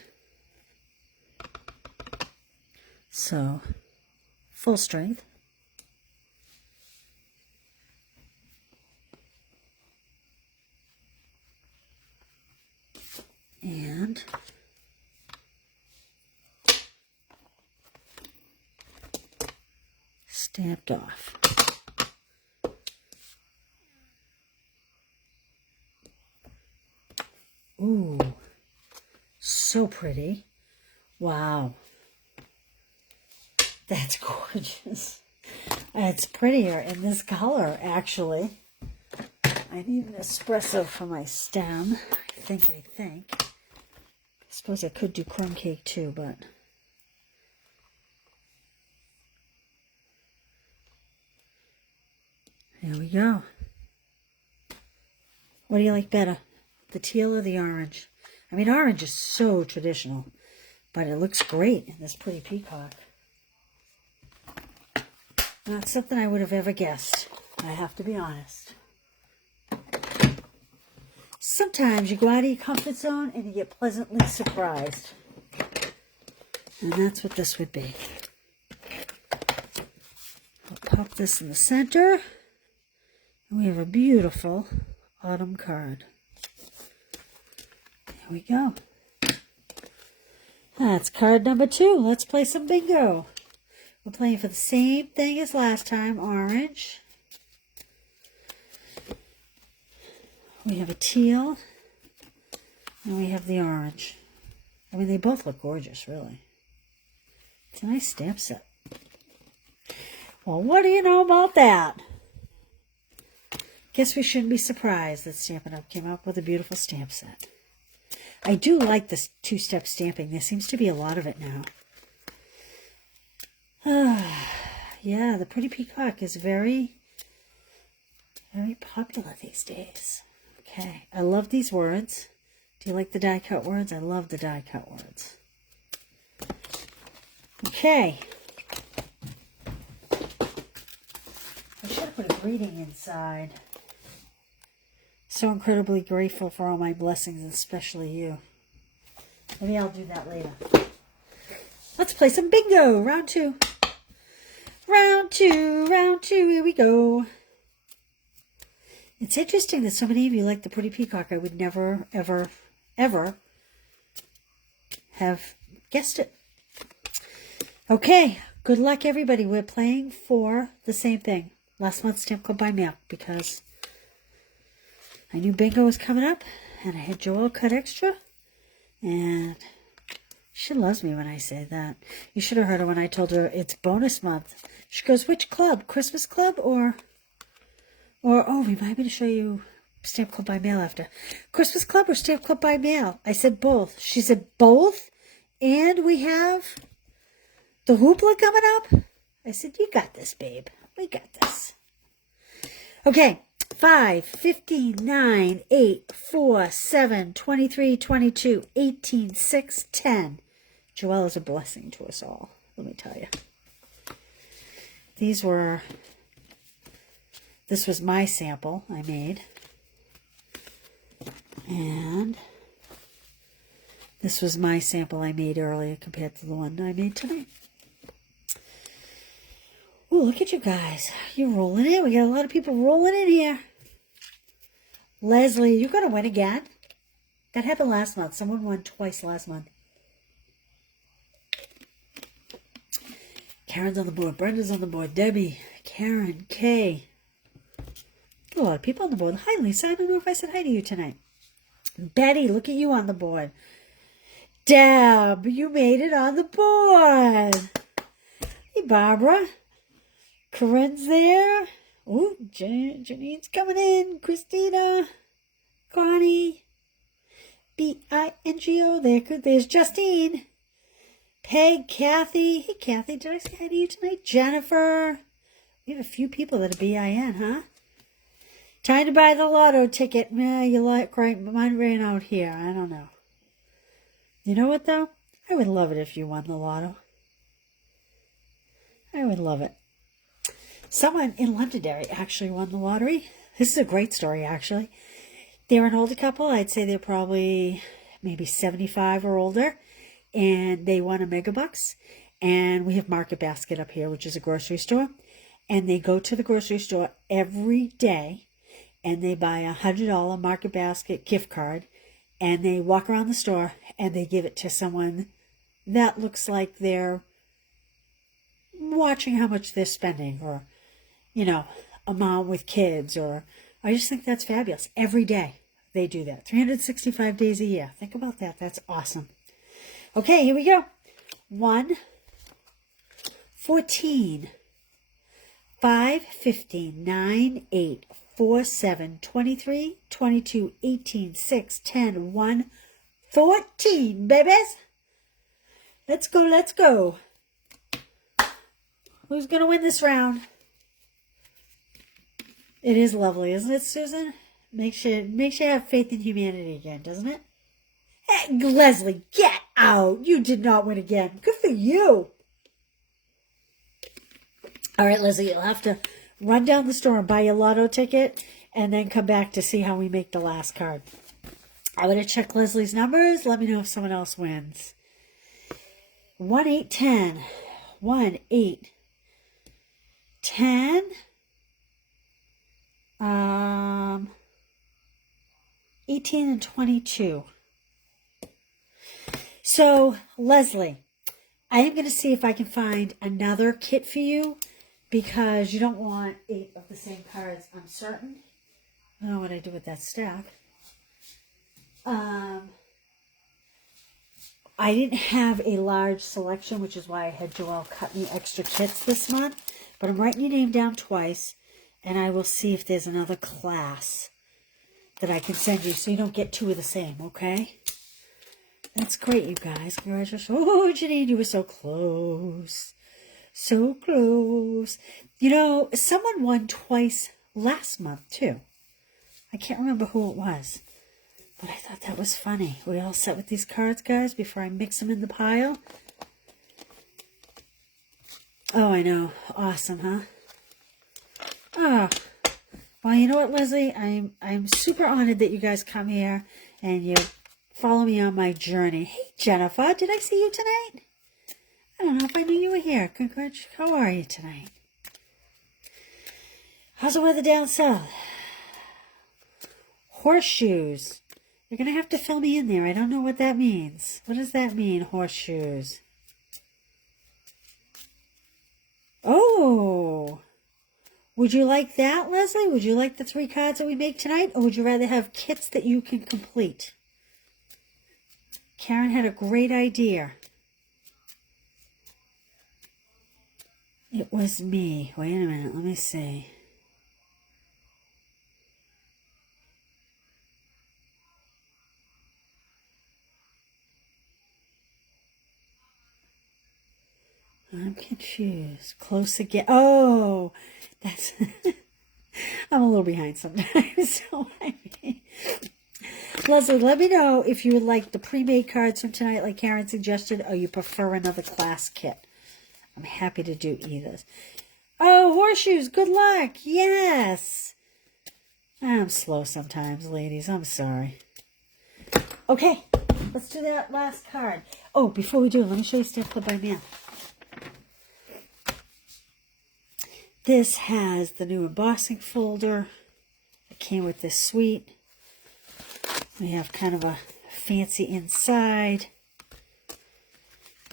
So, full strength. And stamped off. Ooh, so pretty. Wow. That's gorgeous. It's prettier in this color, actually. I need an espresso for my stem. I think. I suppose I could do crumb cake too, but... There we go. What do you like better? The teal or the orange? I mean, orange is so traditional, but it looks great in this pretty peacock. Not something I would have ever guessed. I have to be honest. Sometimes you go out of your comfort zone and you get pleasantly surprised. And that's what this would be. I'll pop this in the center. And we have a beautiful autumn card. There we go. That's card number 2. Let's play some bingo. We're playing for the same thing as last time, orange. We have a teal. And we have the orange. I mean, they both look gorgeous, really. It's a nice stamp set. Well, what do you know about that? Guess we shouldn't be surprised that Stampin' Up! Came up with a beautiful stamp set. I do like this two-step stamping. There seems to be a lot of it now. Yeah, the Pretty Peacock is very, very popular these days. Okay, I love these words. Do you like the die-cut words? I love the die-cut words. Okay. I should have put a greeting inside. So incredibly grateful for all my blessings, especially you. Maybe I'll do that later. Let's play some bingo. Round 2. Round 2, here we go. It's interesting that so many of you like the Pretty Peacock. I would never, ever, ever have guessed it. Okay, good luck everybody. We're playing for the same thing. Last month's Stamp Club by Mail because I knew bingo was coming up and I had Joelle cut extra. And she loves me when I say that. You should have heard her when I told her it's bonus month. She goes, which club? Christmas Club or oh, remind me to show you Stamp Club by Mail after. Christmas Club or Stamp Club by Mail? I said both. She said both? And we have the hoopla coming up? I said, you got this, babe. We got this. Okay. 5, 15, 9, 8, 4, 7, 23, 22, 18, 6, 10. Joelle is a blessing to us all, let me tell you. This was my sample I made. And this was my sample I made earlier compared to the one I made tonight. Oh, look at you guys. You're rolling in. We got a lot of people rolling in here. Leslie, you're going to win again. That happened last month. Someone won twice last month. Karen's on the board. Brenda's on the board. Debbie, Karen, Kay. A lot of people on the board. Hi, Lisa. I don't know if I said hi to you tonight. Betty, look at you on the board. Deb, you made it on the board. Hey, Barbara. Corinne's there. Ooh, Janine's coming in. Christina. Connie. Bingo. There's Justine. Peg, Kathy. Hey, Kathy, did I say hi to you tonight? Jennifer. We have a few people that are BIN, huh? Time to buy the lotto ticket. You like right? Mine ran out here. I don't know. You know what, though? I would love it if you won the lotto. I would love it. Someone in Londonderry actually won the lottery. This is a great story, actually. They're an older couple. I'd say they're probably maybe 75 or older. And they won a megabucks. And we have Market Basket up here, which is a grocery store. And they go to the grocery store every day. And they buy a $100 Market Basket gift card. And they walk around the store. And they give it to someone that looks like they're watching how much they're spending. Or, you know, a mom with kids. Or I just think that's fabulous. Every day they do that. 365 days a year. Think about that. That's awesome. Okay, here we go. 1, 14, 5, 15, 9, 8, 4, 7, 23, 22, 18, 6, 10, 1, 14, babies. Let's go, let's go. Who's going to win this round? It is lovely, isn't it, Susan? Makes you have faith in humanity again, doesn't it? Hey, Leslie, get out. You did not win again. Good for you. All right, Leslie, you'll have to run down the store and buy your lotto ticket and then come back to see how we make the last card. I'm going to check Leslie's numbers. Let me know if someone else wins. 1, 8, 10. 1, 8, 10. 18 and 22. So, Leslie, I am going to see if I can find another kit for you because you don't want 8 of the same cards, I'm certain. I don't know what I do with that stack. I didn't have a large selection, which is why I had Joelle cut me extra kits this month. But I'm writing your name down twice, and I will see if there's another class that I can send you so you don't get 2 of the same, okay? That's great, you guys. Congratulations. Oh, Janine, you were so close. So close. You know, someone won twice last month, too. I can't remember who it was. But I thought that was funny. We all set with these cards, guys, before I mix them in the pile? Oh, I know. Awesome, huh? Oh. Well, you know what, Leslie? I'm super honored that you guys come here and you follow me on my journey. Hey, Jennifer, did I see you tonight? I don't know if I knew you were here. Congrats. How are you tonight? How's the weather down south? Horseshoes. You're going to have to fill me in there. I don't know what that means. What does that mean, horseshoes? Oh. Would you like that, Leslie? Would you like the 3 cards that we make tonight? Or would you rather have kits that you can complete? Karen had a great idea. It was me. Wait a minute. Let me see. I'm confused. Close again. Oh, that's... I'm a little behind sometimes. So Leslie, let me know if you would like the pre-made cards from tonight like Karen suggested, or you prefer another class kit. I'm happy to do either. Oh, horseshoes. Good luck. Yes. I'm slow sometimes, ladies. I'm sorry. Okay, let's do that last card. Oh, before we do, let me show you Stamp Club by Mail. This has the new embossing folder. It came with this suite. We have kind of a fancy inside.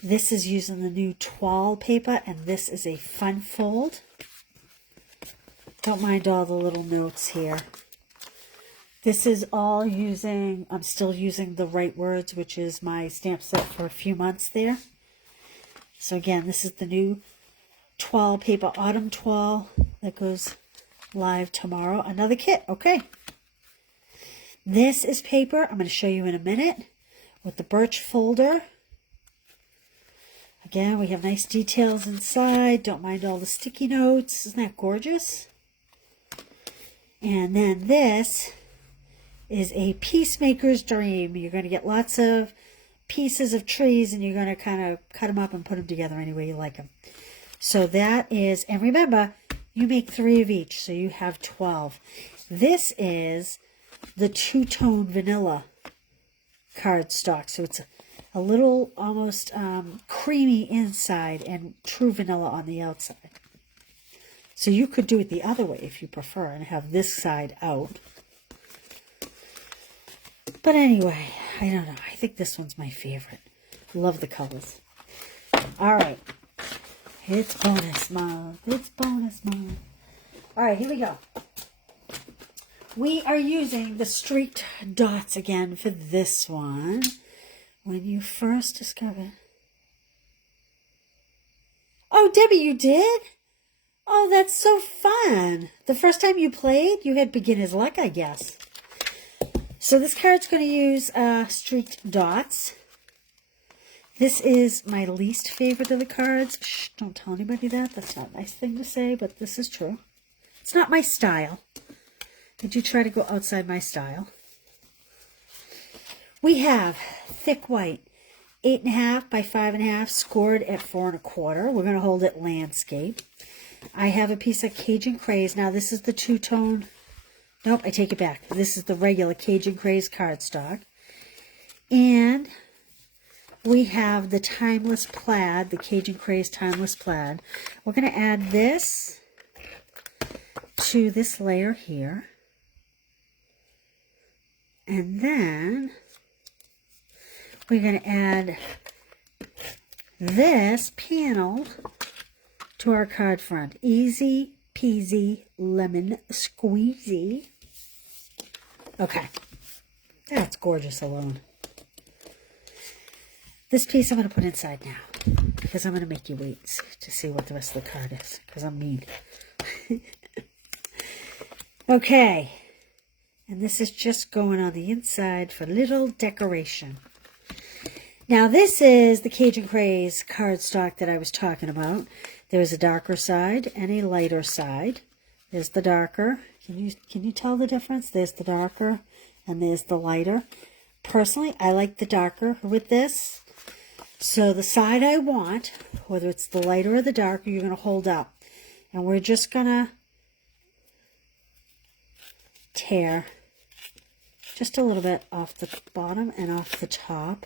This is using the new toile paper, and this is a fun fold. Don't mind all the little notes here. This is all using, I'm still using the Right Words, which is my stamp set for a few months there. So again, this is the new toile paper, autumn toile, that goes live tomorrow. Another kit, okay. This is paper. I'm going to show you in a minute with the birch folder. Again, we have nice details inside. Don't mind all the sticky notes. Isn't that gorgeous? And then this is a peacemaker's dream. You're going to get lots of pieces of trees and you're going to kind of cut them up and put them together any way you like them. So that is, and remember, you make 3 of each, so you have 12. This is the two-tone vanilla cardstock. So it's a little almost creamy inside and true vanilla on the outside. So you could do it the other way if you prefer and have this side out. But anyway, I don't know. I think this one's my favorite. Love the colors. All right. It's bonus month. It's bonus month. All right, here we go. We are using the streaked dots again for this one. When you first discover... Oh, Debbie, you did? Oh, that's so fun. The first time you played, you had beginner's luck, I guess. So this card's going to use streaked dots. This is my least favorite of the cards. Shh, don't tell anybody that. That's not a nice thing to say, but this is true. It's not my style. I do try to go outside my style. We have thick white, 8.5 by 5.5, scored at 4 1/4. We're going to hold it landscape. I have a piece of Cajun Craze. Now this is the two-tone. Nope, I take it back. This is the regular Cajun Craze cardstock. And we have the Timeless Plaid, the Cajun Craze Timeless Plaid. We're going to add this to this layer here. And then we're going to add this panel to our card front. Easy peasy lemon squeezy. Okay. That's gorgeous alone. This piece I'm going to put inside now because I'm going to make you wait to see what the rest of the card is because I'm mean. Okay. And this is just going on the inside for little decoration. Now this is the Cajun Craze cardstock that I was talking about. There's a darker side and a lighter side. There's the darker. Can you tell the difference? There's the darker and there's the lighter. Personally, I like the darker with this. So the side I want, whether it's the lighter or the darker, you're going to hold up. And we're just going to tear just a little bit off the bottom and off the top.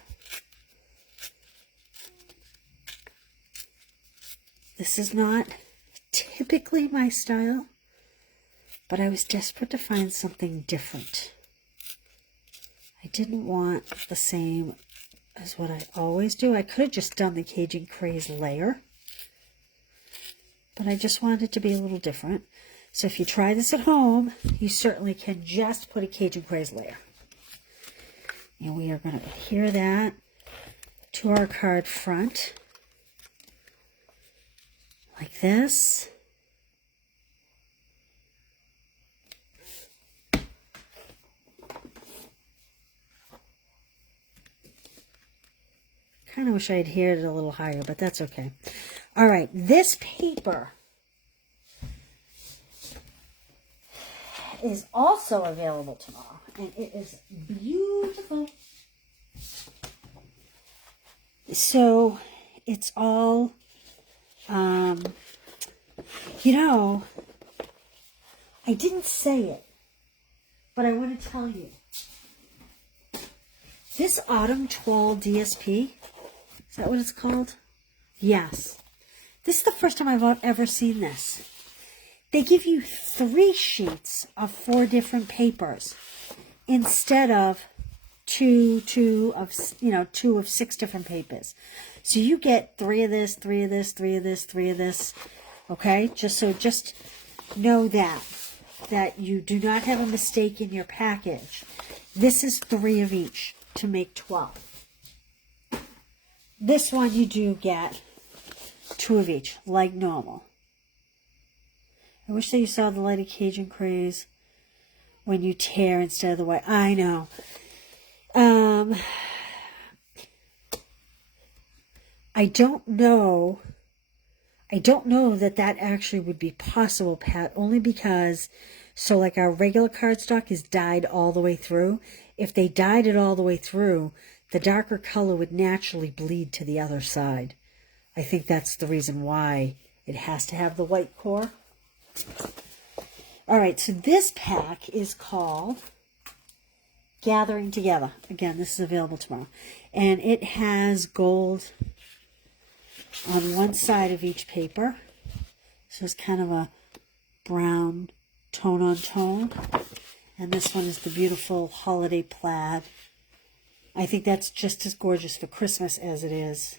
This is not typically my style, but I was desperate to find something different. I didn't want the same as what I always do. I could have just done the Cajun Craze layer, but I just wanted it to be a little different. So if you try this at home, you certainly can just put a Cajun Craze layer. And we are going to adhere that to our card front like this. Kind of wish I adhered it a little higher, but that's okay. All right, this paper is also available tomorrow, and it is beautiful. So it's all, you know, I didn't say it, but I want to tell you. This Autumn Toile DSP, is that what it's called? Yes. This is the first time I've ever seen this. They give you 3 sheets of 4 different papers instead of two of 6 different papers. So you get 3 of this, 3 of this, 3 of this, 3 of this. Okay? Just know that you do not have a mistake in your package. This is 3 of each to make 12. This one you do get 2 of each, like normal. I wish that you saw the Light of Cajun Craze when you tear instead of the white. I know. I don't know. I don't know that actually would be possible, Pat, only because, so like our regular cardstock is dyed all the way through. If they dyed it all the way through, the darker color would naturally bleed to the other side. I think that's the reason why it has to have the white core. All right, so this pack is called Gathering Together. Again, this is available tomorrow. And it has gold on one side of each paper. So it's kind of a brown tone on tone. And this one is the beautiful holiday plaid. I think that's just as gorgeous for Christmas as it is.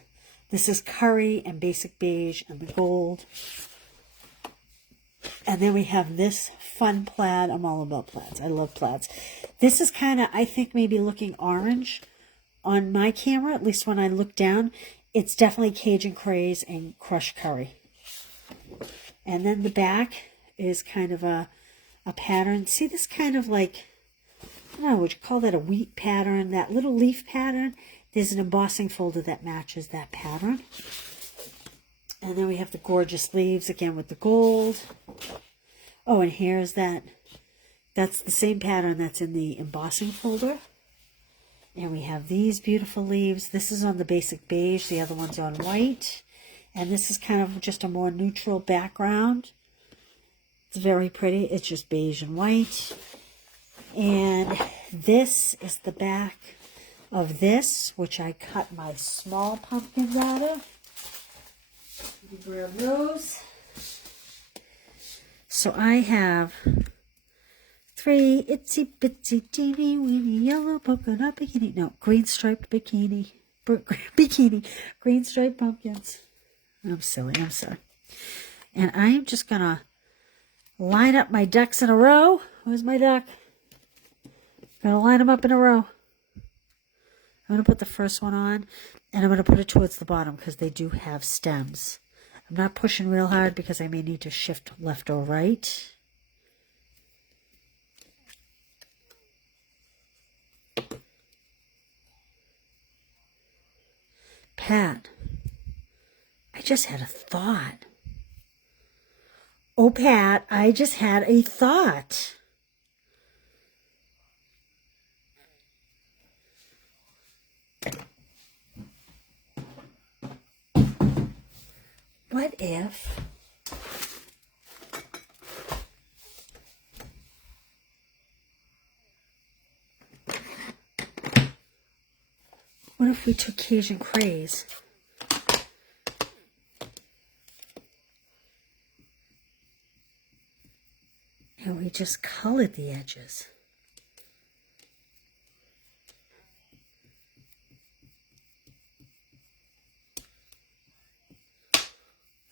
This is curry and basic beige and the gold. And then we have this fun plaid. I'm all about plaids. I love plaids. This is kind of, I think, maybe looking orange on my camera. At least when I look down, it's definitely Cajun Craze and crushed curry. And then the back is kind of a pattern. See this kind of like, I don't know, would you call that a wheat pattern? That little leaf pattern. There's an embossing folder that matches that pattern. And then we have the gorgeous leaves again with the gold. Oh, and here's that. That's the same pattern that's in the embossing folder. And we have these beautiful leaves. This is on the basic beige. The other one's on white. And this is kind of just a more neutral background. It's very pretty. It's just beige and white. And this is the back of this, which I cut my small pumpkins out of. Let me grab those. So I have 3 itsy bitsy teeny weeny yellow polka dot bikini. No, green striped bikini. Green striped pumpkins. I'm silly. I'm sorry. And I'm just going to line up my ducks in a row. Where's my duck? Going to line them up in a row. I'm going to put the first one on, and I'm going to put it towards the bottom because they do have stems. I'm not pushing real hard because I may need to shift left or right. Pat, I just had a thought. Oh, Pat, I just had a thought. What if we took Cajun Craze and we just colored the edges?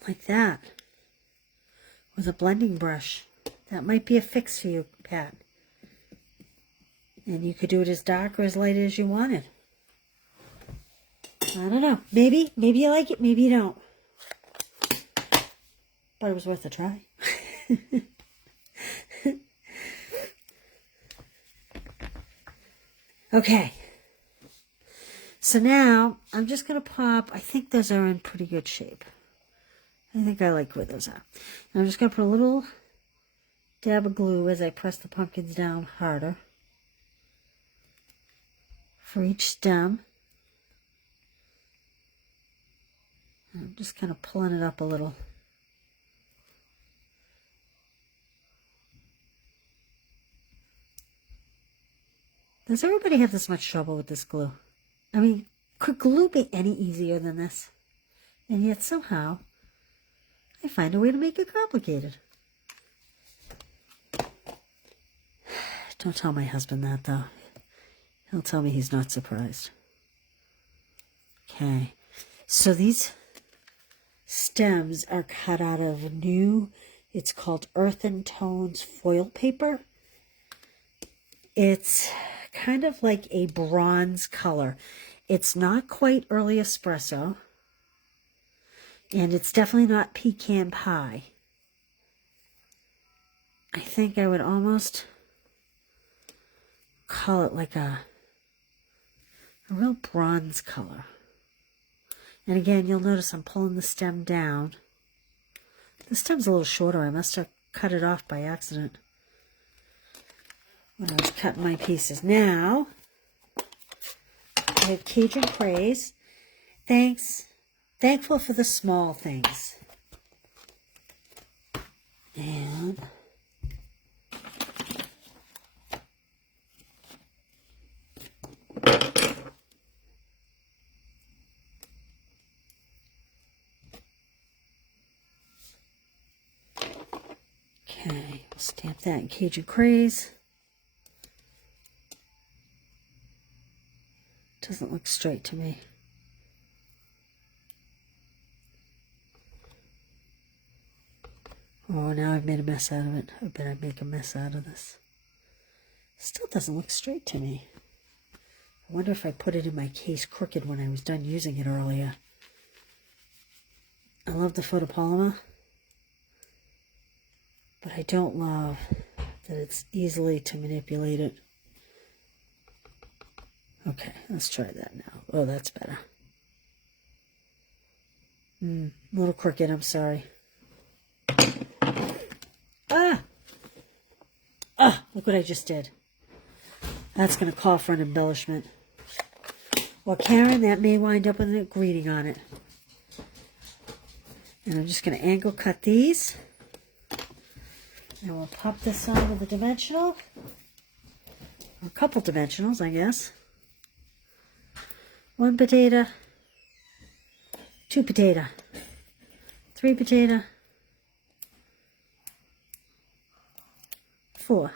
Like that, with a blending brush. That might be a fix for you, Pat. And you could do it as dark or as light as you wanted. I don't know. Maybe you like it, maybe you don't. But it was worth a try. Okay. So now, I'm just going to pop, I think those are in pretty good shape. I think I like where those are. And I'm just going to put a little dab of glue as I press the pumpkins down harder for each stem. And I'm just kind of pulling it up a little. Does everybody have this much trouble with this glue? I mean, could glue be any easier than this? And yet somehow I find a way to make it complicated. Don't tell my husband that, though. He'll tell me he's not surprised. Okay. So these stems are cut out of new, it's called Earthen Tones foil paper. It's kind of like a bronze color. It's not quite early espresso. And it's definitely not pecan pie. I think I would almost call it like a real bronze color. And again, you'll notice I'm pulling the stem down. The stem's a little shorter. I must have cut it off by accident when I was cutting my pieces. Now, I have Cajun Craze. Thankful for the small things. And okay, we'll stamp that in Cajun Craze. Doesn't look straight to me. Oh, now I've made a mess out of it. I bet I'd make a mess out of this. Still doesn't look straight to me. I wonder if I put it in my case crooked when I was done using it earlier. I love the photopolymer, but I don't love that it's easily to manipulate it. Okay, let's try that now. Oh, that's better. A little crooked, I'm sorry. Look what I just did. That's going to call for an embellishment. Well, Karen, that may wind up with a greeting on it. And I'm just going to angle cut these. And we'll pop this on with a dimensional. Or a couple dimensionals, I guess. 1 potato. 2 potato. 3 potato. 4.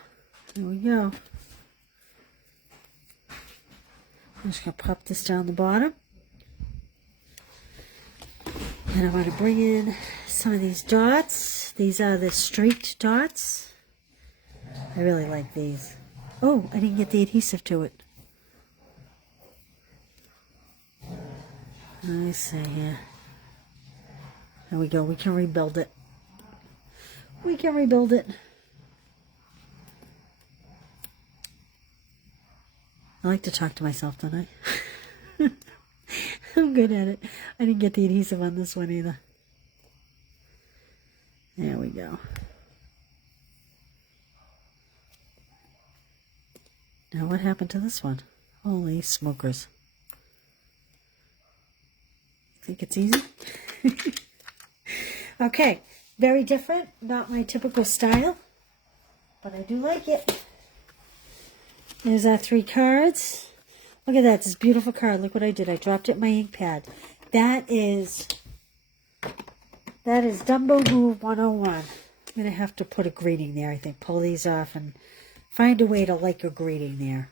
There we go. I'm just going to pop this down the bottom. And I'm going to bring in some of these dots. These are the streaked dots. I really like these. Oh, I didn't get the adhesive to it. Let me see here. There we go. We can rebuild it. We can rebuild it. I like to talk to myself, don't I? I'm good at it. I didn't get the adhesive on this one either. There we go. Now what happened to this one? Holy smokers. Think it's easy? Okay, very different. Not my typical style, but I do like it. There's our 3 cards. Look at that, this beautiful card. Look what I did. I dropped it in my ink pad. That is Dumbo Move 101. I'm going to have to put a greeting there, I think. Pull these off and find a way to like a greeting there.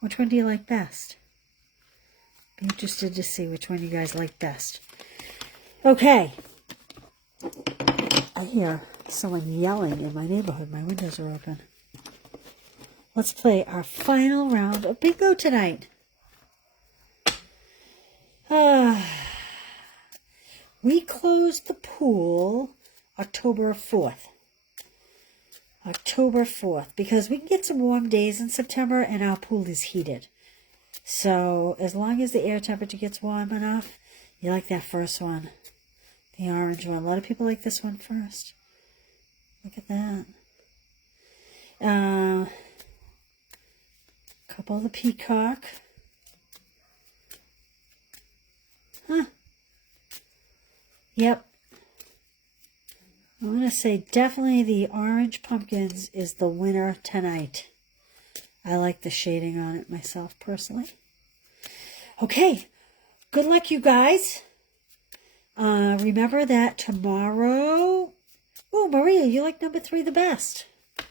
Which one do you like best? Be interested to see which one you guys like best. Okay. I hear someone yelling in my neighborhood. My windows are open. Let's play our final round of bingo tonight. We closed the pool October 4th. October 4th, because we can get some warm days in September and our pool is heated. So as long as the air temperature gets warm enough, you like that first one, the orange one. A lot of people like this one first. Look at that. Couple of the peacock. Huh. Yep. I'm going to say definitely the orange pumpkins is the winner tonight. I like the shading on it myself personally. Okay. Good luck, you guys. Remember that tomorrow... Oh, Maria, you like number 3 the best.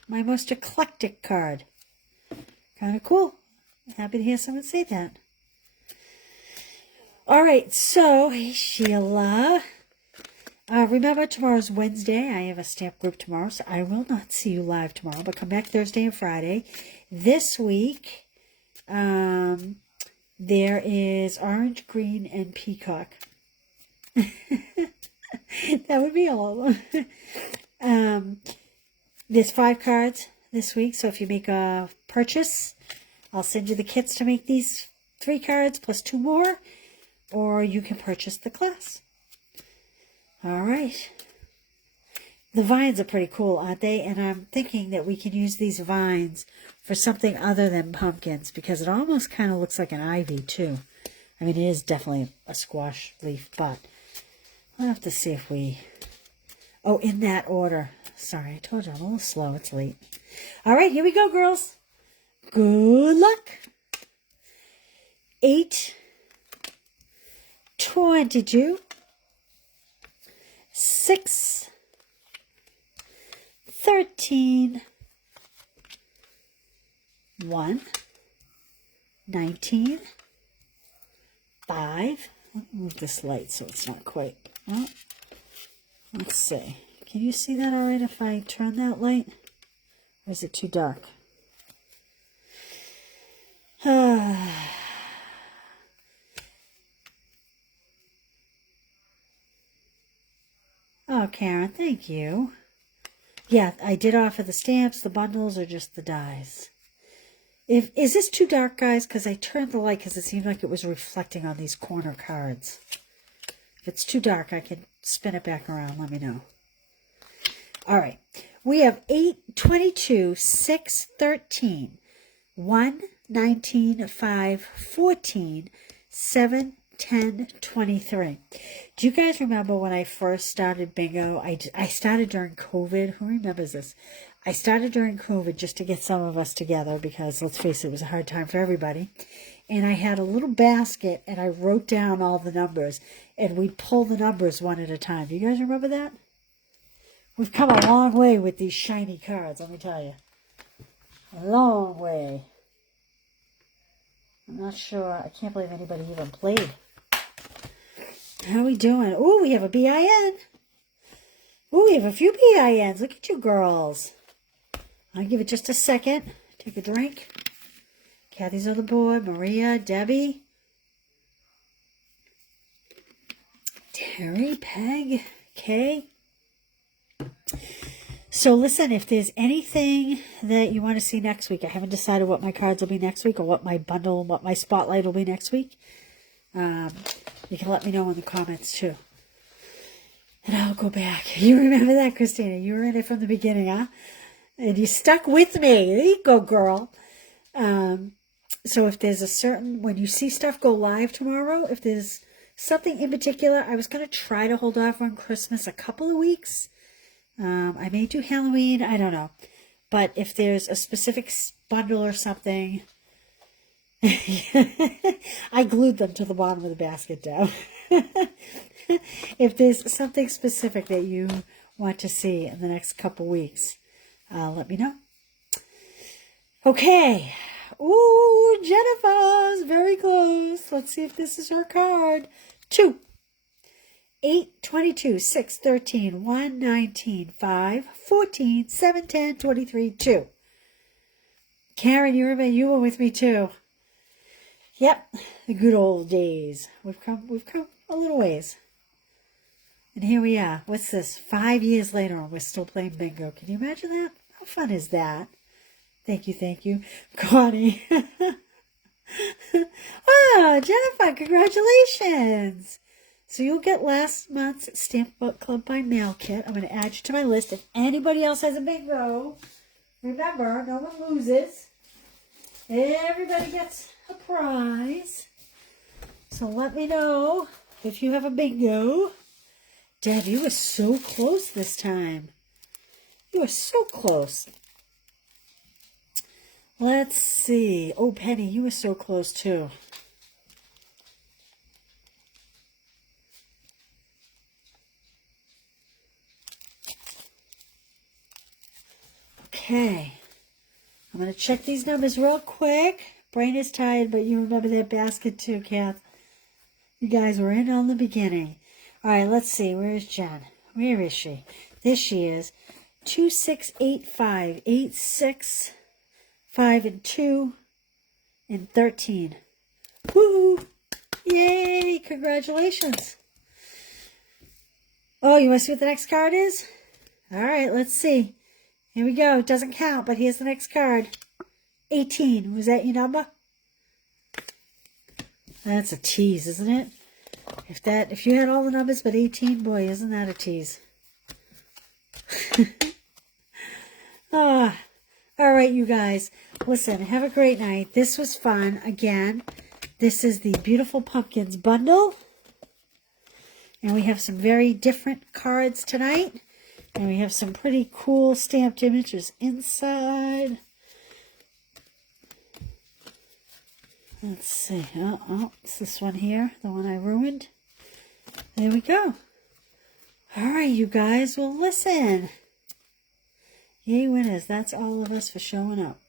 My most eclectic card. Kind of cool. Happy to hear someone say that. All right, so, hey, Sheila. Remember, tomorrow's Wednesday. I have a stamp group tomorrow, so I will not see you live tomorrow, but come back Thursday and Friday. This week, there is orange, green, and peacock. That would be all of them. There's 5 cards. this week. So if you make a purchase, I'll send you the kits to make these 3 cards plus 2 more, or you can purchase the class. All right. The vines are pretty cool, aren't they? And I'm thinking that we can use these vines for something other than pumpkins, because it almost kind of looks like an ivy too. I mean, it is definitely a squash leaf, but I'll have to see if we... Oh, in that order. Sorry, I told you I'm a little slow. It's late. All right, here we go, girls. Good luck. 8, 22, 6, 13, 1, 19, 5. I'll move this light so it's not quite. Well, let's see. Can you see that all right if I turn that light? Or is it too dark? Oh, Karen, thank you. Yeah, I did offer the stamps, the bundles, or just the dies. Is this too dark, guys? Because I turned the light because it seemed like it was reflecting on these corner cards. If it's too dark, I can spin it back around. Let me know. All right. We have 8, 22, 6, 13, 1, 19, 5, 14, 7, 10, 23. Do you guys remember when I first started bingo? I started during COVID. Who remembers this? I started during COVID just to get some of us together because, let's face it, it was a hard time for everybody. And I had a little basket and I wrote down all the numbers and we'd pull the numbers one at a time. Do you guys remember that? We've come a long way with these shiny cards, let me tell you. A long way. I'm not sure. I can't believe anybody even played. How are we doing? Oh, we have a BIN. Oh, we have a few BINs. Look at you girls. I'll give it just a second. Take a drink. Kathy's on the board. Maria, Debbie. Terry, Peg, Kay. So listen, if there's anything that you want to see next week, I haven't decided what my cards will be next week or what my bundle, what my spotlight will be next week. You can let me know in the comments too. And I'll go back. You remember that, Christina? You were in it from the beginning, huh? And you stuck with me. There you go, girl. So if there's a certain, when you see stuff go live tomorrow, if there's something in particular, I was going to try to hold off on Christmas a couple of weeks. I may do Halloween. I don't know. But if there's a specific bundle or something, I glued them to the bottom of the basket, Deb. If there's something specific that you want to see in the next couple weeks, let me know. Okay. Ooh, Jennifer's very close. Let's see if this is her card. 2, 8, 22, 6, 13, 1, 19, 5, 14, 7, 10, 23, 2. Karen, you were with me too. Yep, the good old days. We've come a little ways. And here we are. What's this? 5 years later and we're still playing bingo. Can you imagine that? How fun is that? Thank you. Connie. Wow, Jennifer, congratulations. So you'll get last month's Stamp Book Club by Mail kit. I'm going to add you to my list. If anybody else has a bingo, remember, no one loses. Everybody gets a prize. So let me know if you have a bingo. Deb, you were so close this time. You were so close. Let's see. Oh, Penny, you were so close too. Okay. I'm going to check these numbers real quick. Brain is tired, but you remember that basket too, Kath. You guys were in on the beginning. All right, let's see. Where is Jen? Where is she? There she is. 2, 6, 8, 5. 8, 6, 5, and 2, and 13. Woohoo! Yay! Congratulations. Oh, you want to see what the next card is? All right, let's see. Here we go. It doesn't count, but here's the next card. 18. Was that your number? That's a tease, isn't it? If you had all the numbers but 18, boy, isn't that a tease? All right, you guys. Listen, have a great night. This was fun. Again, this is the Beautiful Pumpkins bundle. And we have some very different cards tonight. And we have some pretty cool stamped images inside. Let's see. Oh, it's this one here. The one I ruined. There we go. All right, you guys. Well, listen. Yay, winners. That's all of us for showing up.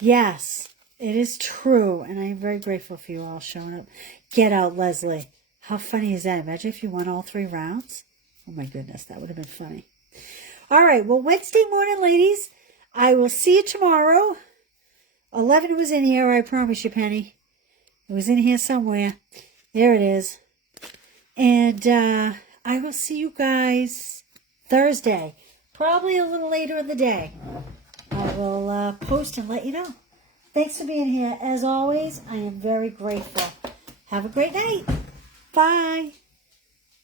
Yes, it is true. And I am very grateful for you all showing up. Get out, Leslie. How funny is that? Imagine if you won all 3 rounds. Oh, my goodness. That would have been funny. All right. Well, Wednesday morning, ladies. I will see you tomorrow. 11 was in here. I promise you, Penny. It was in here somewhere. There it is. And I will see you guys Thursday. Probably a little later in the day. I will post and let you know. Thanks for being here. As always, I am very grateful. Have a great night. Bye.